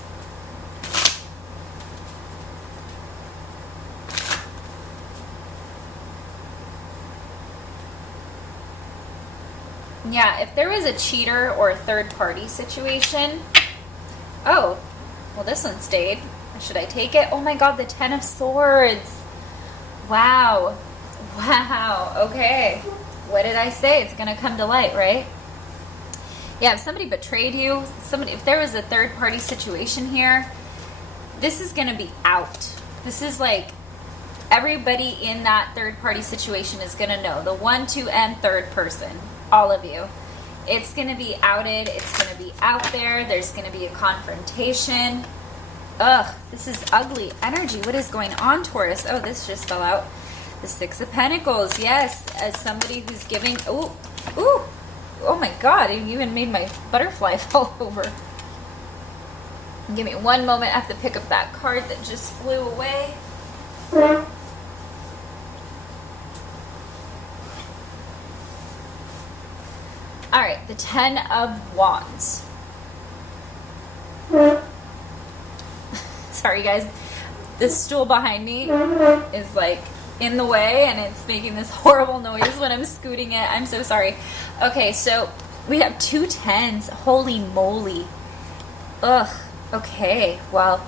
Yeah, if there was a cheater or a third-party situation... Oh, well, this one stayed. Should I take it? Oh my god, the Ten of Swords. Wow. Wow. Okay. What did I say? It's going to come to light, right? Yeah, if somebody betrayed you, if there was a third-party situation here, this is going to be out. This is like everybody in that third-party situation is going to know. The 1, 2, and third person. All of you. It's going to be outed. It's going to be out there. There's going to be a confrontation. Ugh, this is ugly energy. What is going on, Taurus? Oh, this just fell out. The Six of Pentacles. Yes, as somebody who's giving... Ooh, ooh. Oh my god, it even made my butterfly fall over. Give me one moment. I have to pick up that card that just flew away. Alright, the Ten of Wands. Sorry guys, this stool behind me is like in the way and it's making this horrible noise when I'm scooting it. I'm so sorry. Okay, so we have 2 tens. Holy moly. Ugh. Okay, well,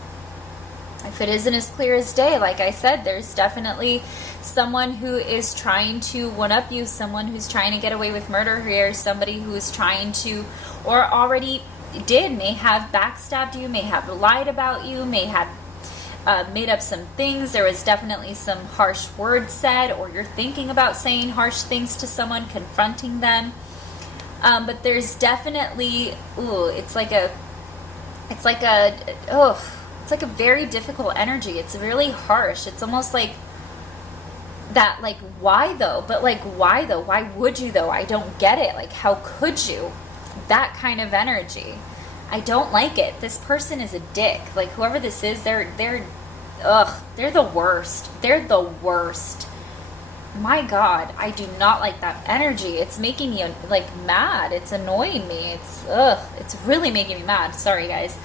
if it isn't as clear as day, like I said, there's definitely someone who is trying to one-up you, someone who's trying to get away with murder here, somebody who's trying to, or already may have backstabbed you, may have lied about you, may have made up some things. There was definitely some harsh words said, or you're thinking about saying harsh things to someone, confronting them. But there's definitely, ooh, it's like a very difficult energy. It's really harsh. It's almost like that, like, why though? But like, why though? Why would you though? I don't get it. Like, how could you? That kind of energy. I don't like it. This person is a dick. Like, whoever this is, they're the worst. They're the worst. My god, I do not like that energy. It's making me like mad. It's annoying me. It's really making me mad. Sorry guys.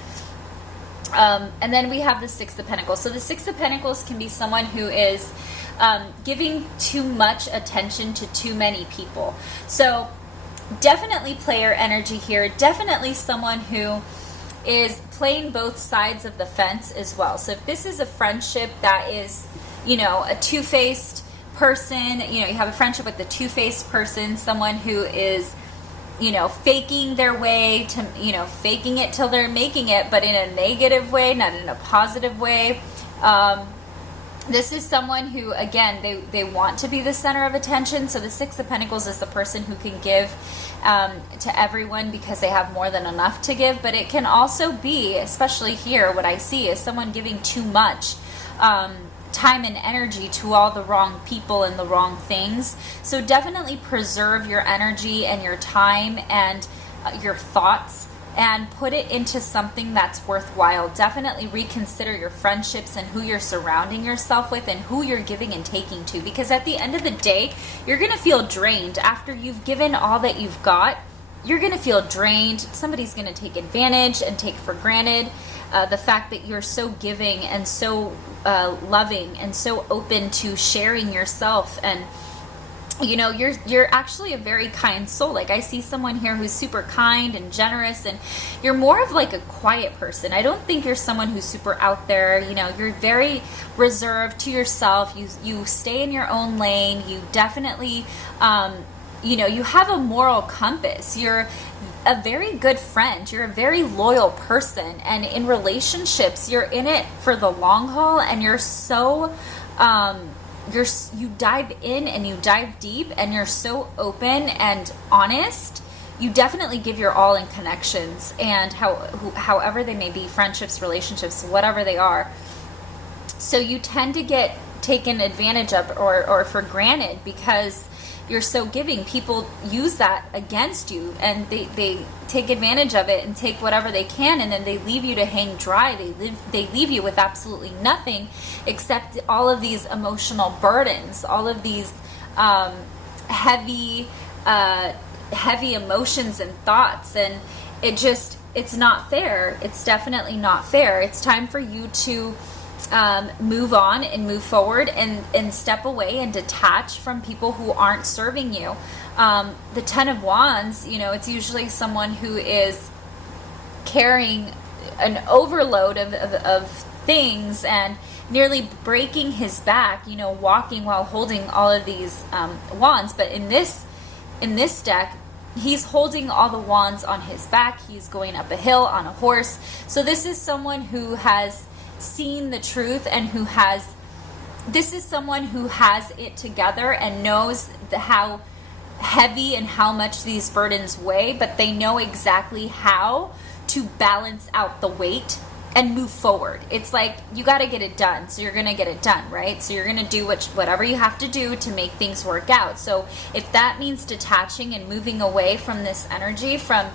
And then we have the Six of Pentacles. So the Six of Pentacles can be someone who is giving too much attention to too many people. So definitely player energy here. Definitely someone who is playing both sides of the fence as well. So if this is a friendship that is, you know, a two-faced person, you know, you have a friendship with the two-faced person, someone who is faking their way to, faking it till they're making it, but in a negative way, not in a positive way. This is someone who, again, they want to be the center of attention. So the Six of Pentacles is the person who can give to everyone because they have more than enough to give. But it can also be, especially here, what I see is someone giving too much time and energy to all the wrong people and the wrong things. So definitely preserve your energy and your time and your thoughts and put it into something that's worthwhile. Definitely reconsider your friendships and who you're surrounding yourself with and who you're giving and taking to, because at the end of the day, you're going to feel drained after you've given all that you've got. You're going to feel drained. Somebody's going to take advantage and take for granted the fact that you're so giving and so loving and so open to sharing yourself. And you're actually a very kind soul. Like, I see someone here who's super kind and generous, and you're more of like a quiet person. I don't think you're someone who's super out there. You're very reserved to yourself. You stay in your own lane. You definitely you have a moral compass. You're a very good friend. You're a very loyal person. And in relationships, you're in it for the long haul, and you're so you dive in and you dive deep, and you're so open and honest. You definitely give your all in connections, and however they may be, friendships, relationships, whatever they are. So you tend to get taken advantage of or for granted because you're so giving. People use that against you, and they take advantage of it and take whatever they can, and then they leave you to hang dry. They leave you with absolutely nothing except all of these emotional burdens, all of these heavy emotions and thoughts, and it's not fair. It's definitely not fair. It's time for you to move on and move forward and step away and detach from people who aren't serving you. The Ten of Wands, it's usually someone who is carrying an overload of things and nearly breaking his back, walking while holding all of these wands. But in this deck, he's holding all the wands on his back. He's going up a hill on a horse. So this is someone who has seen the truth and this is someone who has it together and knows how heavy and how much these burdens weigh, but they know exactly how to balance out the weight and move forward. It's like, you got to get it done, so you're going to get it done, right? So you're going to do whatever you have to do to make things work out. So if that means detaching and moving away from this energy, from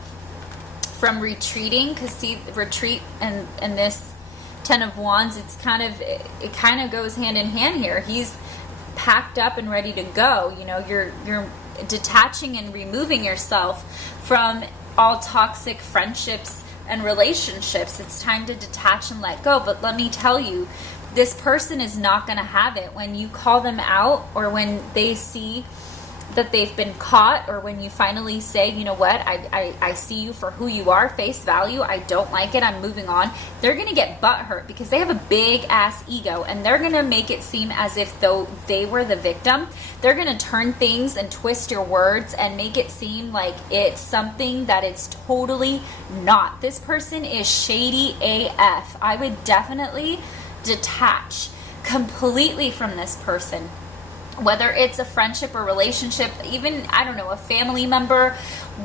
retreating, because see, retreat and this Ten of Wands, it kind of goes hand in hand here. He's packed up and ready to go. You're detaching and removing yourself from all toxic friendships and relationships. It's time to detach and let go. But let me tell you, this person is not going to have it when you call them out, or when they see that they've been caught, or when you finally say, you know what, I see you for who you are, face value, I don't like it, I'm moving on. They're going to get butthurt because they have a big ass ego, and they're going to make it seem as if though they were the victim. They're going to turn things and twist your words and make it seem like it's something that it's totally not. This person is shady AF. I would definitely detach completely from this person. Whether it's a friendship or relationship, even, I don't know, a family member,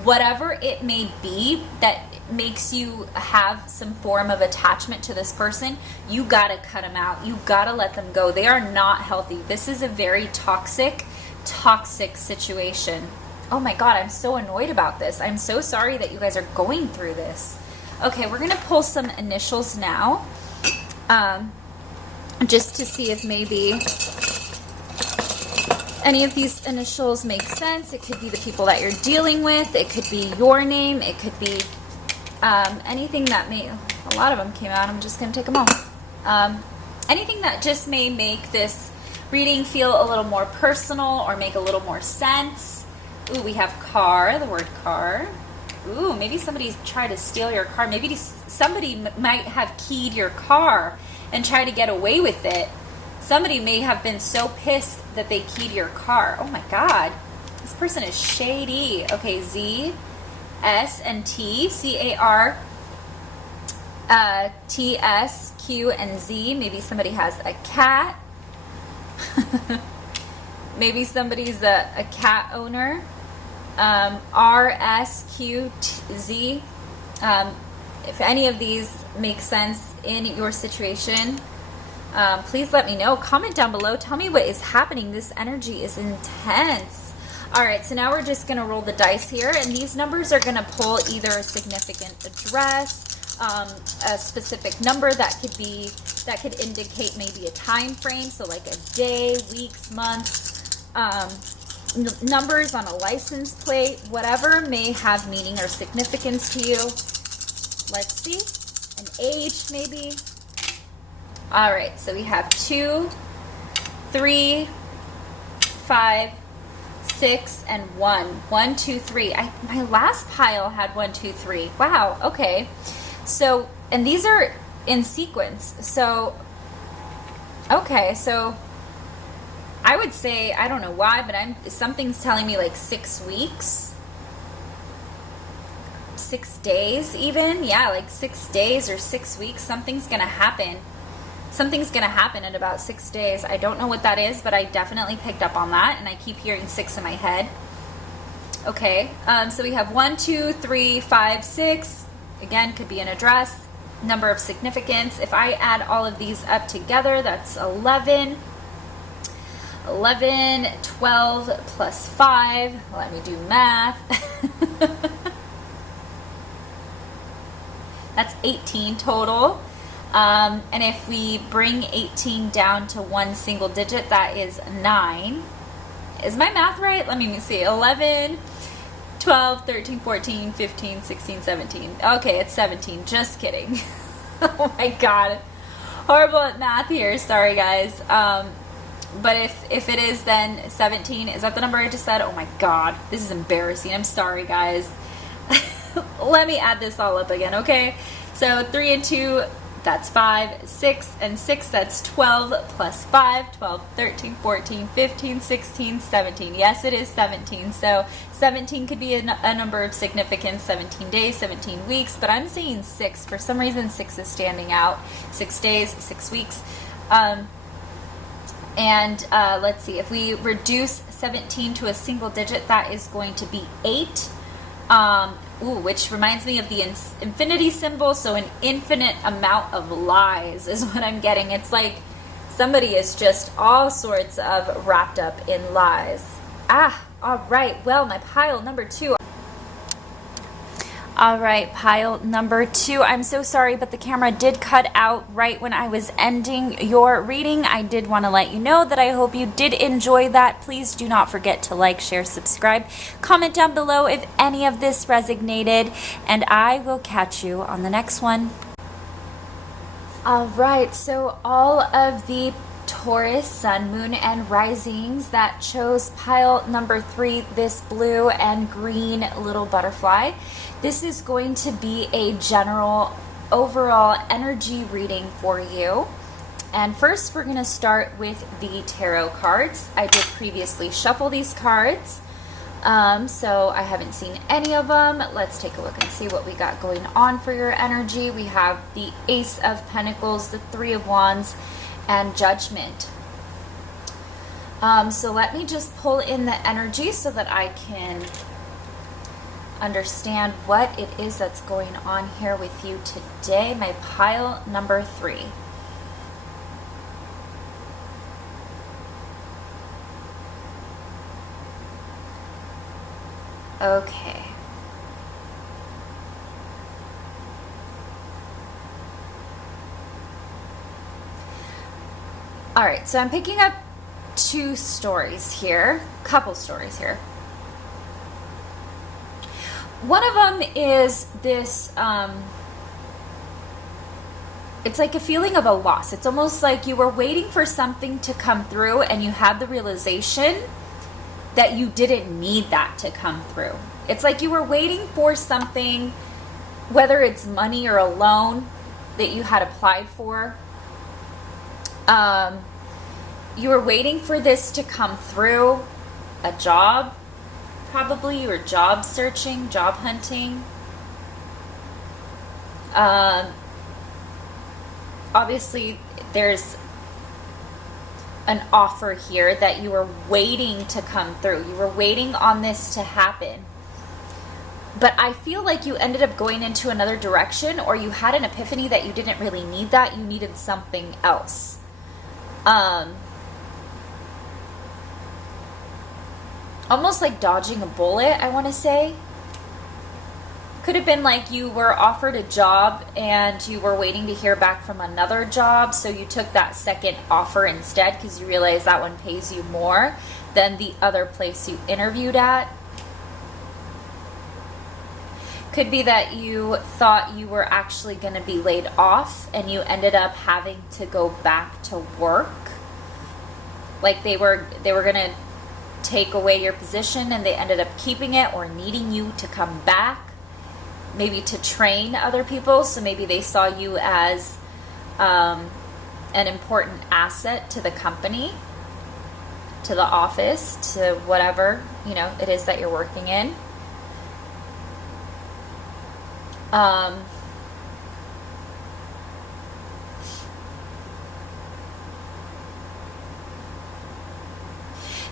whatever it may be that makes you have some form of attachment to this person, you gotta cut them out. You gotta let them go. They are not healthy. This is a very toxic situation. Oh my God, I'm so annoyed about this. I'm so sorry that you guys are going through this. Okay, we're gonna pull some initials now, just to see if maybe any of these initials make sense. It could be the people that you're dealing with. It could be your name. It could be anything that may, a lot of them came out. I'm just going to take them all. Anything that just may make this reading feel a little more personal or make a little more sense. Ooh, we have car, the word car. Ooh, maybe somebody tried to steal your car. Maybe somebody might have keyed your car and tried to get away with it. Somebody may have been so pissed that they keyed your car. Oh my God. This person is shady. Okay, Z. S and T, C-A-R, T, S, Q, and Z. Maybe somebody has a cat. Maybe somebody's a cat owner. R, S, Q, Z. If any of these make sense in your situation, please let me know. Comment down below. Tell me what is happening. This energy is intense. All right, so now we're just going to roll the dice here, and these numbers are going to pull either a significant address, a specific number that could indicate maybe a time frame, so like a day, weeks, months, numbers on a license plate, whatever may have meaning or significance to you. Let's see, an age maybe. All right, so we have 2, 3, 5, 6, and 1. 1, 2, 3. My last pile had 1, 2, 3. Wow, okay. So, and these are in sequence. So, okay, so I would say, I don't know why, but something's telling me like 6 weeks. 6 days even. Yeah, like 6 days or 6 weeks. Something's going to happen. Something's going to happen in about 6 days. I don't know what that is, but I definitely picked up on that, and I keep hearing 6 in my head. Okay, so we have 1, 2, 3, 5, 6. Again, could be an address, number of significance. If I add all of these up together, that's 11. 11, 12 plus 5. Let me do math. That's 18 total. And if we bring 18 down to one single digit, that is 9. Is my math right? Let me see. 11, 12, 13, 14, 15, 16, 17. Okay, it's 17. Just kidding. Oh my god. Horrible at math here. Sorry, guys. But if it is then 17, is that the number I just said? Oh my god. This is embarrassing. I'm sorry, guys. Let me add this all up again, okay? So 3 and 2, that's 5, 6 and 6, that's 12 plus 5, 12, 13, 14, 15, 16, 17. Yes, it is 17. So 17 could be a number of significance, 17 days, 17 weeks, but I'm saying 6. For some reason, 6 is standing out. 6 days, 6 weeks. Let's see, if we reduce 17 to a single digit, that is going to be 8. Which reminds me of the infinity symbol, so an infinite amount of lies is what I'm getting. It's like somebody is just all sorts of wrapped up in lies. All right, well, my pile number 2. All right, pile number 2. I'm so sorry, but the camera did cut out right when I was ending your reading. I did want to let you know that I hope you did enjoy that. Please do not forget to like, share, subscribe. Comment down below if any of this resonated, and I will catch you on the next one. All right, so all of the Taurus, Sun, Moon, and Risings that chose pile number 3, this blue and green little butterfly. This is going to be a general overall energy reading for you. And first we're going to start with the tarot cards. I did previously shuffle these cards, so I haven't seen any of them. Let's take a look and see what we got going on for your energy. We have the Ace of Pentacles, the 3 of Wands, and Judgment. So let me just pull in the energy so that I can understand what it is that's going on here with you today. My pile number 3. Okay. All right, so I'm picking up 2 stories here, couple stories here. One of them is this, it's like a feeling of a loss. It's almost like you were waiting for something to come through and you had the realization that you didn't need that to come through. It's like you were waiting for something, whether it's money or a loan that you had applied for. You were waiting for this to come through, a job, probably. You were job searching, job hunting. Obviously, there's an offer here that you were waiting to come through. You were waiting on this to happen. But I feel like you ended up going into another direction, or you had an epiphany that you didn't really need that. You needed something else. Almost like dodging a bullet, I want to say. Could have been like you were offered a job and you were waiting to hear back from another job, so you took that second offer instead because you realized that one pays you more than the other place you interviewed at. Could be that you thought you were actually going to be laid off and you ended up having to go back to work. Like they were going to take away your position and they ended up keeping it or needing you to come back. Maybe to train other people, so maybe they saw you as an important asset to the company, to the office, to whatever, you know, it is that you're working in.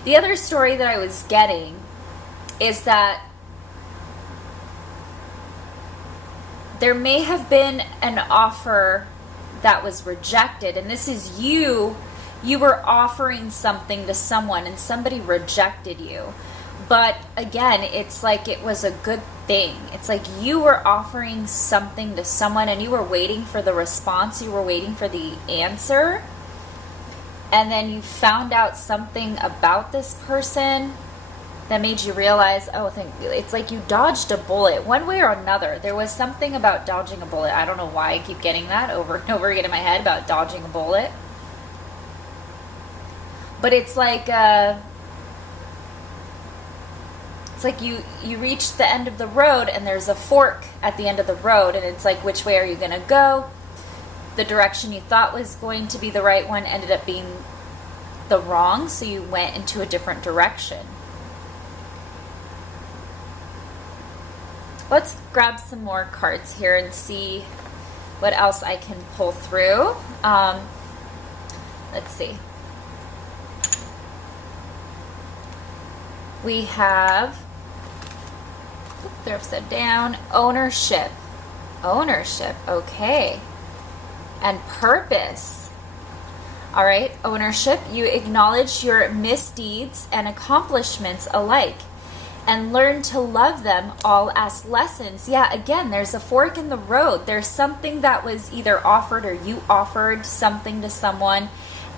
The other story that I was getting is that there may have been an offer that was rejected, and this is you were offering something to someone and somebody rejected you. But again, it's like it was a good thing. It's like you were offering something to someone and you were waiting for the response, you were waiting for the answer, and then you found out something about this person that made you realize, oh, it's like you dodged a bullet one way or another. There was something about dodging a bullet. I don't know why I keep getting that over and over again in my head about dodging a bullet. But it's like you reached the end of the road and there's a fork at the end of the road, and it's like, which way are you going to go? The direction you thought was going to be the right one ended up being the wrong, so you went into a different direction. Let's grab some more cards here and see what else I can pull through. Let's see. We have, they're upside down, ownership. Ownership, okay. And purpose. All right, ownership. You acknowledge your misdeeds and accomplishments alike and learn to love them all as lessons. Yeah, again, there's a fork in the road. There's something that was either offered or you offered something to someone,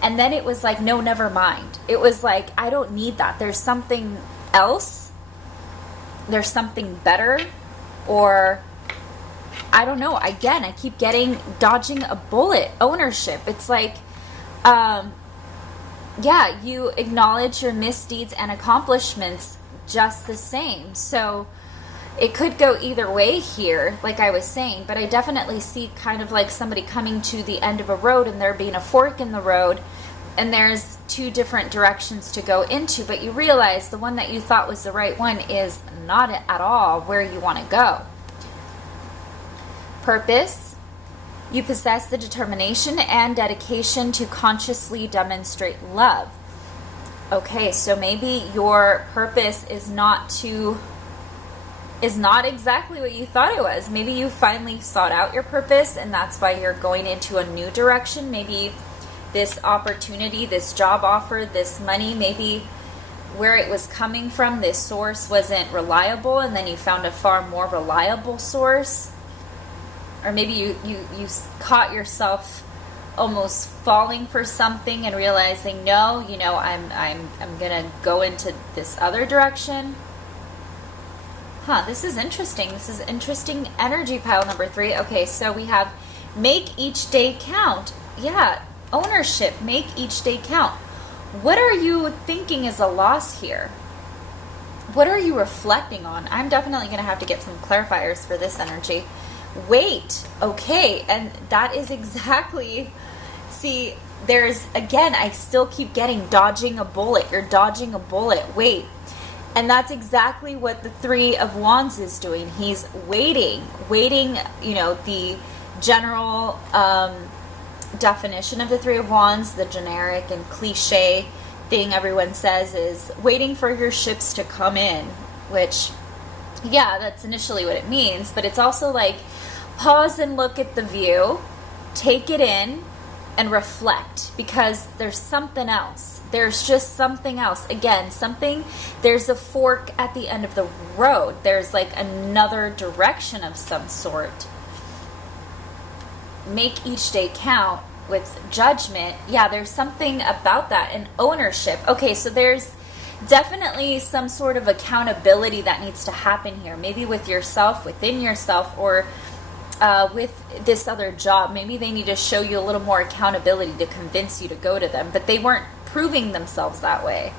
and then it was like, no, never mind. It was like, I don't need that. There's something else. There's something better, or I don't know. Again, I keep getting dodging a bullet. Ownership. It's like, yeah, you acknowledge your misdeeds and accomplishments just the same. So it could go either way here, like I was saying, but I definitely see kind of like somebody coming to the end of a road and there being a fork in the road and there's two different directions to go into, but you realize the one that you thought was the right one is not at all where you want to go. Purpose. You possess the determination and dedication to consciously demonstrate love. Okay, so maybe your purpose is not exactly what you thought it was. Maybe you finally sought out your purpose and that's why you're going into a new direction. Maybe this opportunity, this job offer, this money, maybe where it was coming from, this source wasn't reliable, and then you found a far more reliable source. Or maybe you caught yourself almost falling for something and realizing, no, you know, I'm gonna go into this other direction. This is interesting. This is interesting energy, pile number 3. Okay, so we have make each day count. Yeah, ownership, make each day count. What are you thinking is a loss here? What are you reflecting on? I'm definitely going to have to get some clarifiers for this energy. Wait, okay, and that is exactly, see, there's, again, I still keep getting dodging a bullet. You're dodging a bullet. Wait. And that's exactly what the Three of Wands is doing. He's waiting, you know, the general definition of the Three of Wands, the generic and cliche thing everyone says is waiting for your ships to come in, which, yeah, that's initially what it means, but it's also like pause and look at the view, take it in, and reflect, because there's something else. There's just something else. Again, there's a fork at the end of the road. There's like another direction of some sort. Make each day count with judgment. Yeah, there's something about that. And ownership. Okay, so there's definitely some sort of accountability that needs to happen here. Maybe with yourself, within yourself, or with this other job. Maybe they need to show you a little more accountability to convince you to go to them, but they weren't proving themselves that way.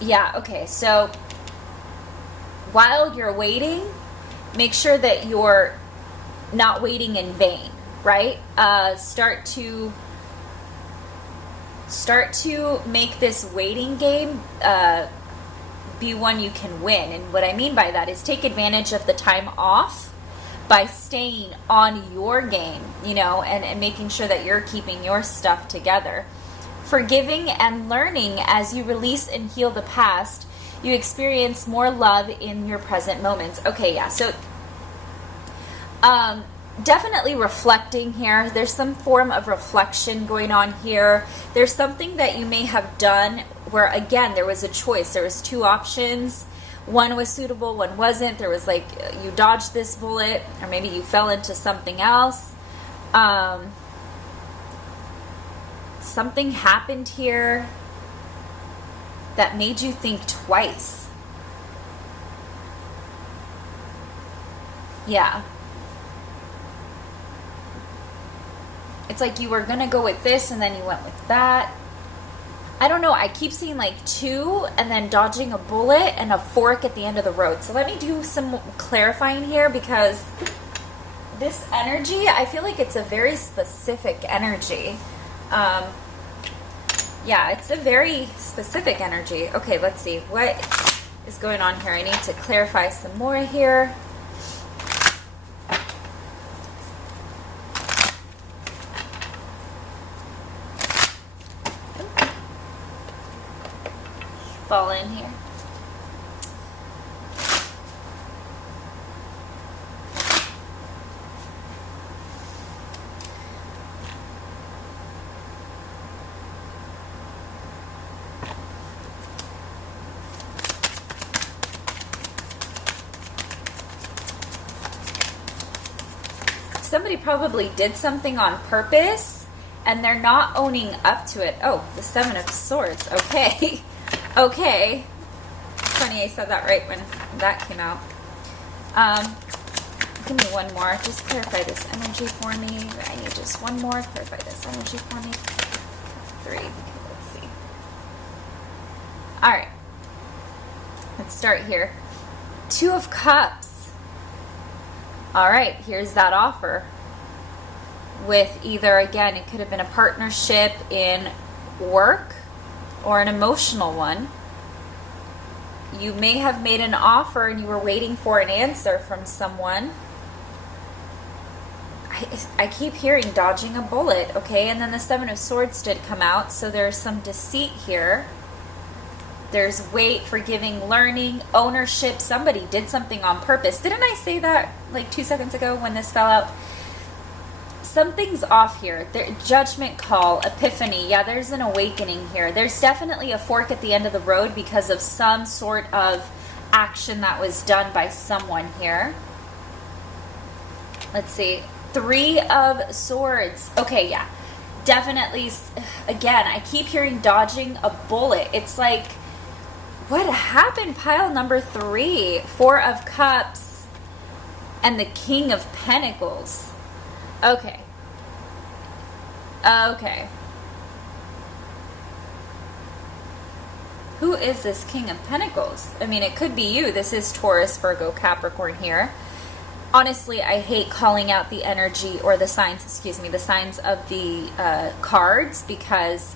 Yeah, okay, so while you're waiting, make sure that you're not waiting in vain, right? Start to make this waiting game be one you can win. And what I mean by that is take advantage of the time off by staying on your game, you know, and making sure that you're keeping your stuff together. Forgiving and learning. As you release and heal the past, you experience more love in your present moments. Okay, yeah, so definitely reflecting here. There's some form of reflection going on here. There's something that you may have done where, again, there was a choice. There was two options. One was suitable, one wasn't. There was like, you dodged this bullet, or maybe you fell into something else. Something happened here that made you think twice. Yeah. It's like you were going to go with this and then you went with that. I don't know. I keep seeing like two and then dodging a bullet and a fork at the end of the road. So let me do some clarifying here, because this energy, I feel like it's a very specific energy. Yeah, it's a very specific energy. Okay, let's see. What is going on here? I need to clarify some more here. Fall in here. Somebody probably did something on purpose and they're not owning up to it. Oh, the Seven of Swords. Okay. Okay. Funny I said that right when that came out. Give me one more. Just clarify this energy for me. I need just one more. Clarify this energy for me. 3. Okay, let's see. Alright. Let's start here. 2 of Cups. Alright, here's that offer. With either, again, it could have been a partnership in work or an emotional one. You may have made an offer and you were waiting for an answer from someone. I keep hearing dodging a bullet, okay? And then the Seven of Swords did come out, so there's some deceit here. There's wait, forgiving, learning, ownership. Somebody did something on purpose. Didn't I say that like 2 seconds ago when this fell out? Something's off here. Judgment call, epiphany. Yeah, there's an awakening here. There's definitely a fork at the end of the road because of some sort of action that was done by someone here. Let's see. 3 of Swords. Okay, yeah. Definitely, again, I keep hearing dodging a bullet. It's like, what happened? Pile number 3. 4 of Cups and the King of Pentacles. Okay. Okay. Who is this King of Pentacles? I mean, it could be you. This is Taurus, Virgo, Capricorn here. Honestly, I hate calling out the energy or the signs, excuse me, the signs of the cards, because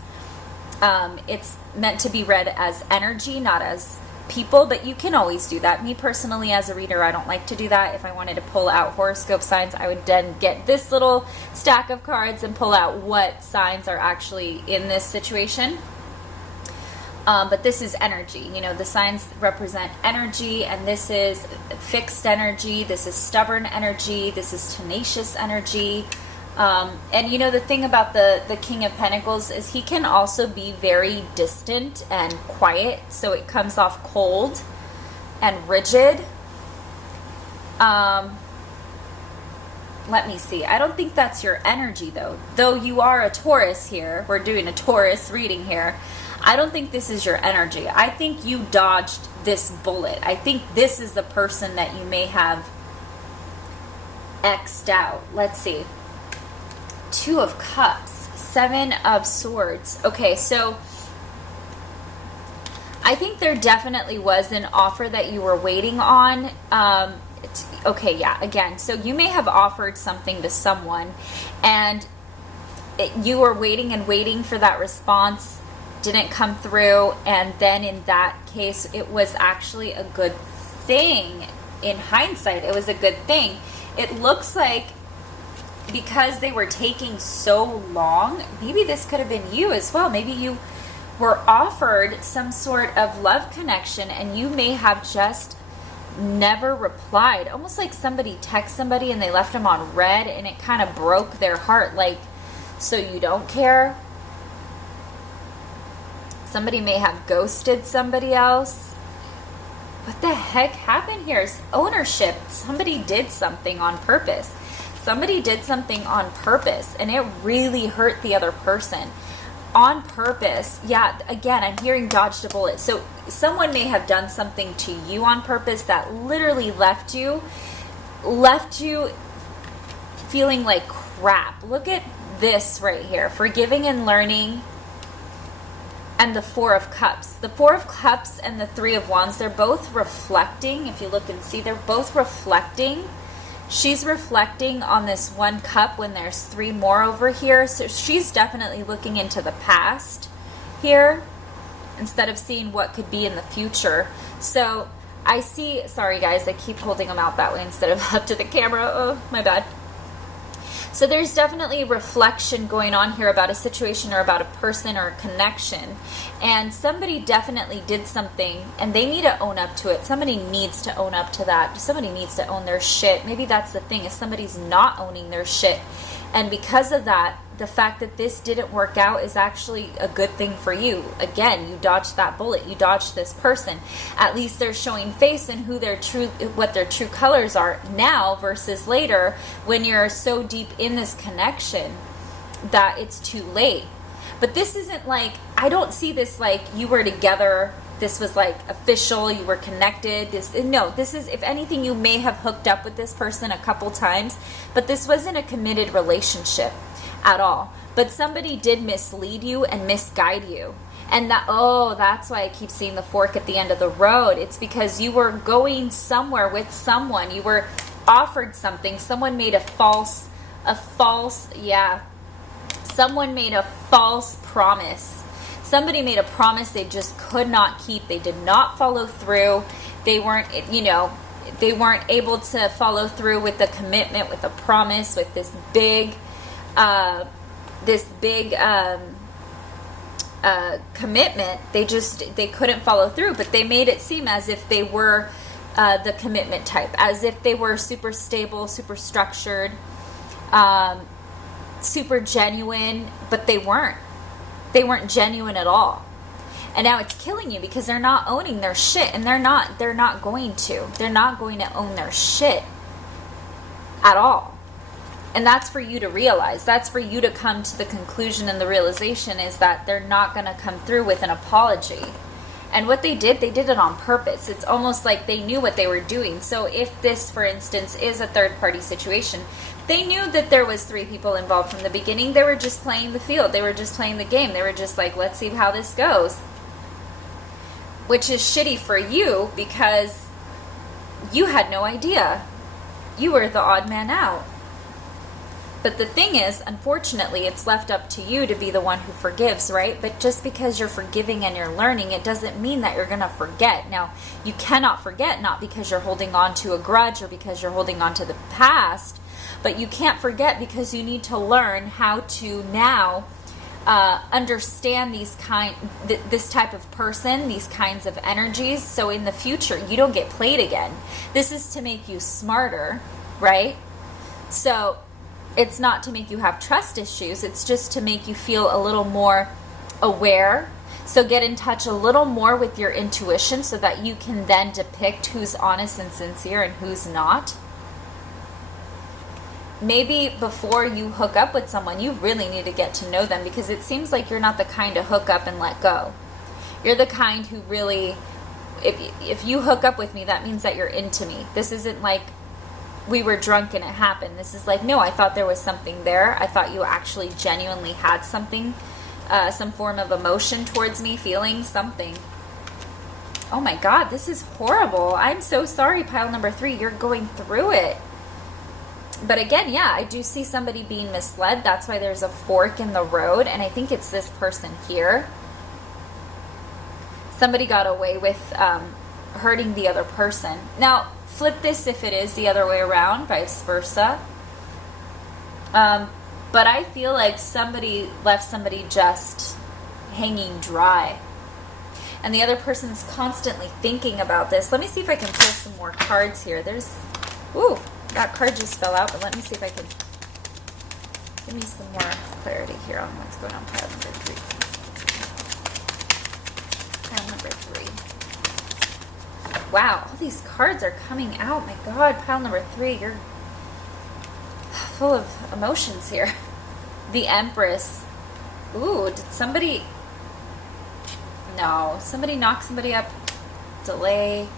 It's meant to be read as energy, not as people, but you can always do that. Me personally, as a reader, I don't like to do that. If I wanted to pull out horoscope signs, I would then get this little stack of cards and pull out what signs are actually in this situation. But this is energy. You know, the signs represent energy, and this is fixed energy, this is stubborn energy, this is tenacious energy. And you know, the thing about the King of Pentacles is he can also be very distant and quiet, so it comes off cold and rigid. Let me see. I don't think that's your energy, though you are a Taurus here. We're doing a Taurus reading here. I don't think this is your energy. I think you dodged this bullet. I think this is the person that you may have X'd out. Let's see. 2 of Cups, 7 of Swords. Okay, so I think there definitely was an offer that you were waiting on. Okay, yeah, again, so you may have offered something to someone, and you were waiting and waiting for that response, didn't come through, and then in that case, it was actually a good thing. In hindsight, it was a good thing. It looks like because they were taking so long, maybe this could have been you as well. Maybe you were offered some sort of love connection and you may have just never replied. Almost like somebody texted somebody and they left them on red and it kind of broke their heart. Like, so you don't care? Somebody may have ghosted somebody else. What the heck happened here? It's ownership. Somebody did something on purpose. Somebody did something on purpose and it really hurt the other person. On purpose. Yeah, again, I'm hearing dodged a bullet. So someone may have done something to you on purpose that literally left you feeling like crap. Look at this right here. Forgiving and learning. And the 4 of Cups. The 4 of Cups and the 3 of Wands, they're both reflecting. If you look and see, they're both reflecting. She's reflecting on this 1 cup when there's 3 more over here. So she's definitely looking into the past here instead of seeing what could be in the future. So I see, sorry guys, I keep holding them out that way instead of up to the camera. Oh, my bad. So there's definitely reflection going on here about a situation or about a person or a connection. And somebody definitely did something and they need to own up to it. Somebody needs to own up to that. Somebody needs to own their shit. Maybe that's the thing, is somebody's not owning their shit. And because of that, the fact that this didn't work out is actually a good thing for you. Again, you dodged that bullet. You dodged this person. At least they're showing face and what their true colors are now versus later when you're so deep in this connection that it's too late. But this isn't like, I don't see this like you were together, this was like official, you were connected. No, this is, if anything, you may have hooked up with this person a couple times, but this wasn't a committed relationship at all. But somebody did mislead you and misguide you. And that's why I keep seeing the fork at the end of the road. It's because you were going somewhere with someone. You were offered something. Someone made someone made a false promise. Somebody made a promise they just could not keep. They did not follow through. They weren't able to follow through with the commitment, with the promise, with this big commitment. They couldn't follow through, but they made it seem as if they were the commitment type, as if they were super stable, super structured, super genuine, but they weren't genuine at all. And now it's killing you because they're not owning their shit, and they're not going to own their shit at all. And that's for you to realize. That's for you to come to the conclusion and the realization is that they're not going to come through with an apology. And what they did it on purpose. It's almost like they knew what they were doing. So if this, for instance, is a third-party situation, they knew that there was 3 people involved from the beginning. They were just playing the field. They were just playing the game. They were just like, let's see how this goes. Which is shitty for you because you had no idea. You were the odd man out. But the thing is, unfortunately, it's left up to you to be the one who forgives, right? But just because you're forgiving and you're learning, it doesn't mean that you're going to forget. Now, you cannot forget, not because you're holding on to a grudge or because you're holding on to the past, but you can't forget because you need to learn how to now understand this type of person, these kinds of energies, so in the future you don't get played again. This is to make you smarter, right? So it's not to make you have trust issues, it's just to make you feel a little more aware. So get in touch a little more with your intuition so that you can then depict who's honest and sincere and who's not. Maybe before you hook up with someone, you really need to get to know them, because it seems like you're not the kind to hook up and let go. You're the kind who really, if you hook up with me, that means that you're into me. This isn't like we were drunk and it happened. This is like, no, I thought there was something there. I thought you actually genuinely had something, some form of emotion towards me, feeling something. Oh my God, this is horrible. I'm so sorry, pile number 3. You're going through it. But again, yeah, I do see somebody being misled. That's why there's a fork in the road. And I think it's this person here. Somebody got away with hurting the other person. Now, flip this if it is the other way around, vice versa. But I feel like somebody left somebody just hanging dry. And the other person's constantly thinking about this. Let me see if I can pull some more cards here. Ooh. That card just fell out, but let me see if I can give me some more clarity here on what's going on. Pile number 3. Pile number 3. Wow, all these cards are coming out. My God, pile number 3, you're full of emotions here. The Empress. Ooh, did somebody... No, somebody knock somebody up. Delay.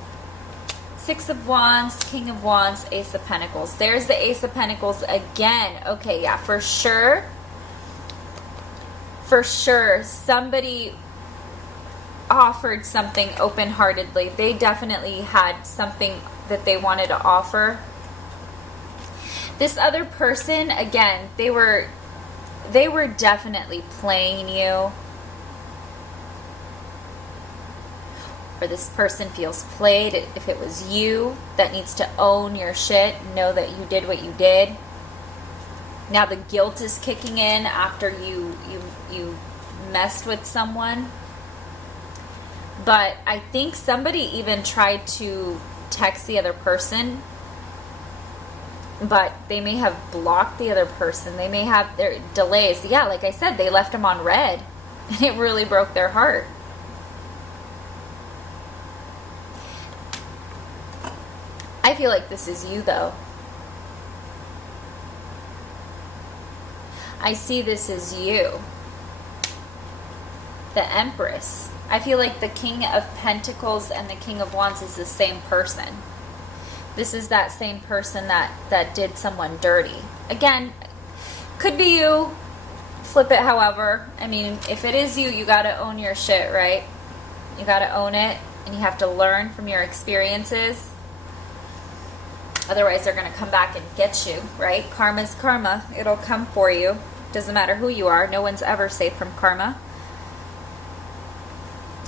6 of Wands, King of Wands, Ace of Pentacles. There's the Ace of Pentacles again. Okay, yeah, for sure. For sure, somebody offered something open-heartedly. They definitely had something that they wanted to offer. This other person, again, they were definitely playing you. Or this person feels played. If it was you that needs to own your shit, know that you did what you did. Now the guilt is kicking in after you messed with someone. But I think somebody even tried to text the other person, but they may have blocked the other person. They may have their delays. Yeah, like I said, they left them on red, and it really broke their heart. I feel like this is you, though. I see this as you. The Empress. I feel like the King of Pentacles and the King of Wands is the same person. This is that same person that did someone dirty. Again, could be you. Flip it however. I mean, if it is you, you gotta own your shit, right? You gotta own it, and you have to learn from your experiences. Otherwise, they're going to come back and get you, right? Karma's karma. It'll come for you. Doesn't matter who you are. No one's ever safe from karma.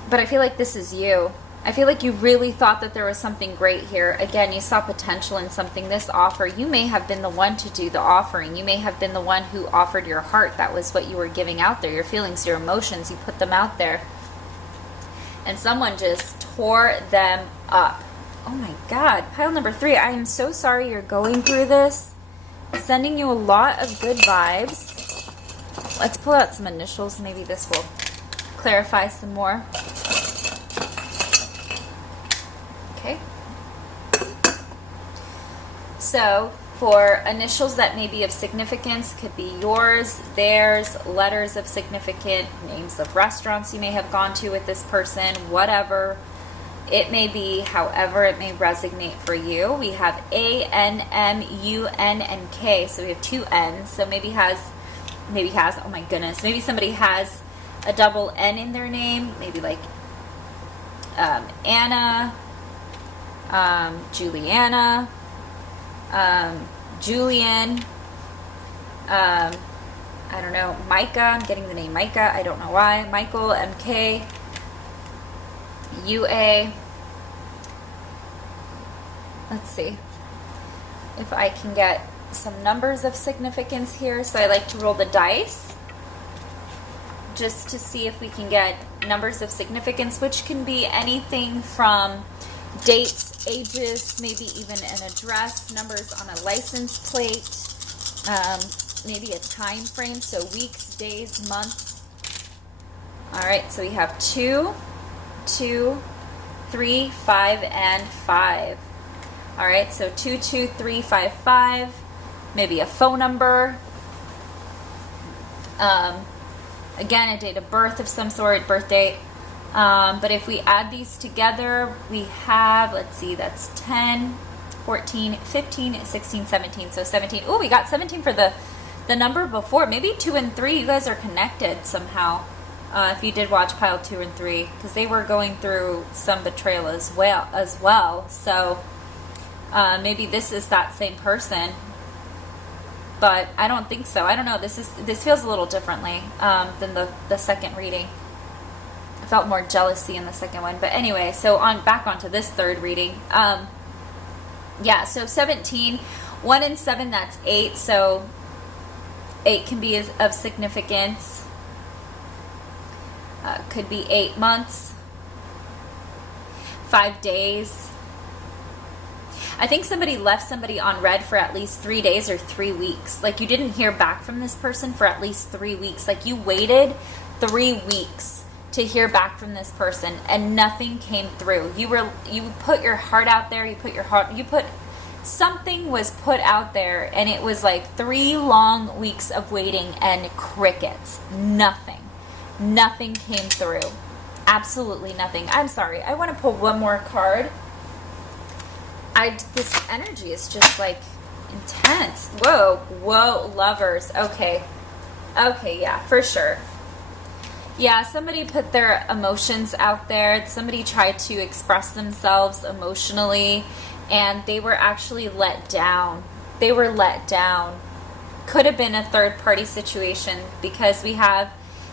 But I feel like this is you. I feel like you really thought that there was something great here. Again, you saw potential in something. This offer, you may have been the one to do the offering. You may have been the one who offered your heart. That was what you were giving out there. Your feelings, your emotions. You put them out there. And someone just tore them up. Oh my God, pile number 3, I am so sorry you're going through this. Sending you a lot of good vibes. Let's pull out some initials. Maybe this will clarify some more. Okay. So, for initials that may be of significance, could be yours, theirs, letters of significant, names of restaurants you may have gone to with this person, whatever. It may be however it may resonate for you. We have A, N, M, U, N, and K. So we have 2 N's. So maybe has, oh my goodness, maybe somebody has a double N in their name. Maybe like Anna, Juliana, Julian, I don't know, Micah. I'm getting the name Micah. I don't know why. Michael, MK, UA. Let's see if I can get some numbers of significance here. So I like to roll the dice just to see if we can get numbers of significance, which can be anything from dates, ages, maybe even an address, numbers on a license plate, maybe a time frame, so weeks, days, months. All right, so we have 2, 2, 3, 5, and 5. All right, so 2, 2, 3, 5, 5. Maybe a phone number. Again, a date of birth of some sort, birth date. But if we add these together, we have, let's see, that's 10, 14, 15, 16, 17. So 17. Oh, we got 17 for the number before. Maybe 2 and 3, you guys are connected somehow. If you did watch pile 2 and 3, because they were going through some betrayal as well. So maybe this is that same person. But I don't think so. I don't know. This feels a little differently than the second reading. I felt more jealousy in the second one. But anyway, so back onto this third reading. Yeah, so 17, 1 and 7, that's 8. So 8 can be of significance. Could be 8 months, 5 days. I think somebody left somebody on red for at least 3 days or 3 weeks. Like, you didn't hear back from this person for at least 3 weeks. Like, you waited 3 weeks to hear back from this person and nothing came through. You put your heart out there, something was put out there, and it was like 3 long weeks of waiting and crickets. Nothing came through. Absolutely nothing. I'm sorry. I want to pull one more card. This energy is just like intense. Whoa, lovers. Okay, yeah, for sure. Yeah, somebody put their emotions out there. Somebody tried to express themselves emotionally, and they were actually let down. They were let down. Could have been a third-party situation, because we have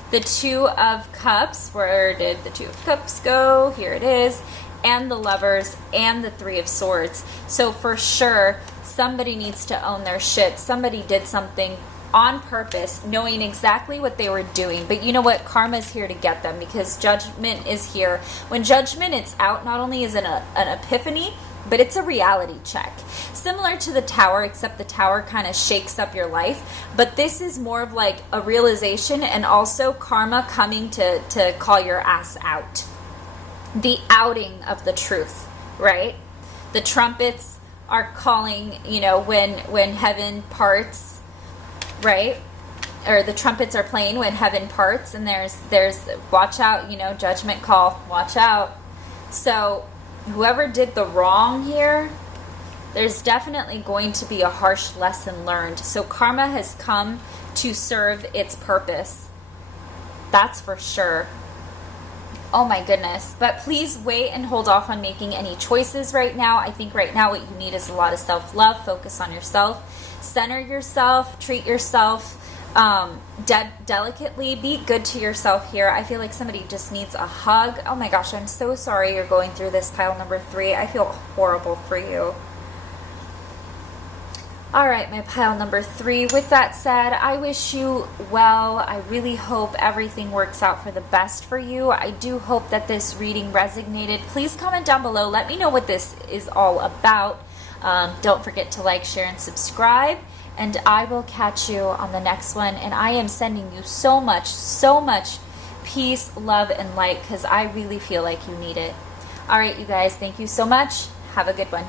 the 2 of Cups. Where did the 2 of Cups go? Here it is. And the Lovers, and the 3 of Swords. So for sure, somebody needs to own their shit. Somebody did something on purpose, knowing exactly what they were doing. But you know what? Karma's here to get them, because judgment is here. When judgment is out, not only is it an epiphany, but it's a reality check. Similar to the Tower, except the Tower kind of shakes up your life. But this is more of like a realization, and also karma coming to call your ass out. The outing of the truth, right? The trumpets are calling, when heaven parts, right? Or the trumpets are playing when heaven parts, and there's watch out, judgment call, watch out. So whoever did the wrong here, there's definitely going to be a harsh lesson learned. So karma has come to serve its purpose. That's for sure. Oh my goodness. But please wait and hold off on making any choices right now. I think right now what you need is a lot of self-love. Focus on yourself. Center yourself. Treat yourself delicately. Be good to yourself here. I feel like somebody just needs a hug. Oh my gosh, I'm so sorry you're going through this, pile number 3. I feel horrible for you. All right, my pile number 3. With that said, I wish you well. I really hope everything works out for the best for you. I do hope that this reading resonated. Please comment down below. Let me know what this is all about. Don't forget to like, share, and subscribe. And I will catch you on the next one. And I am sending you so much peace, love, and light, because I really feel like you need it. All right, you guys, thank you so much. Have a good one.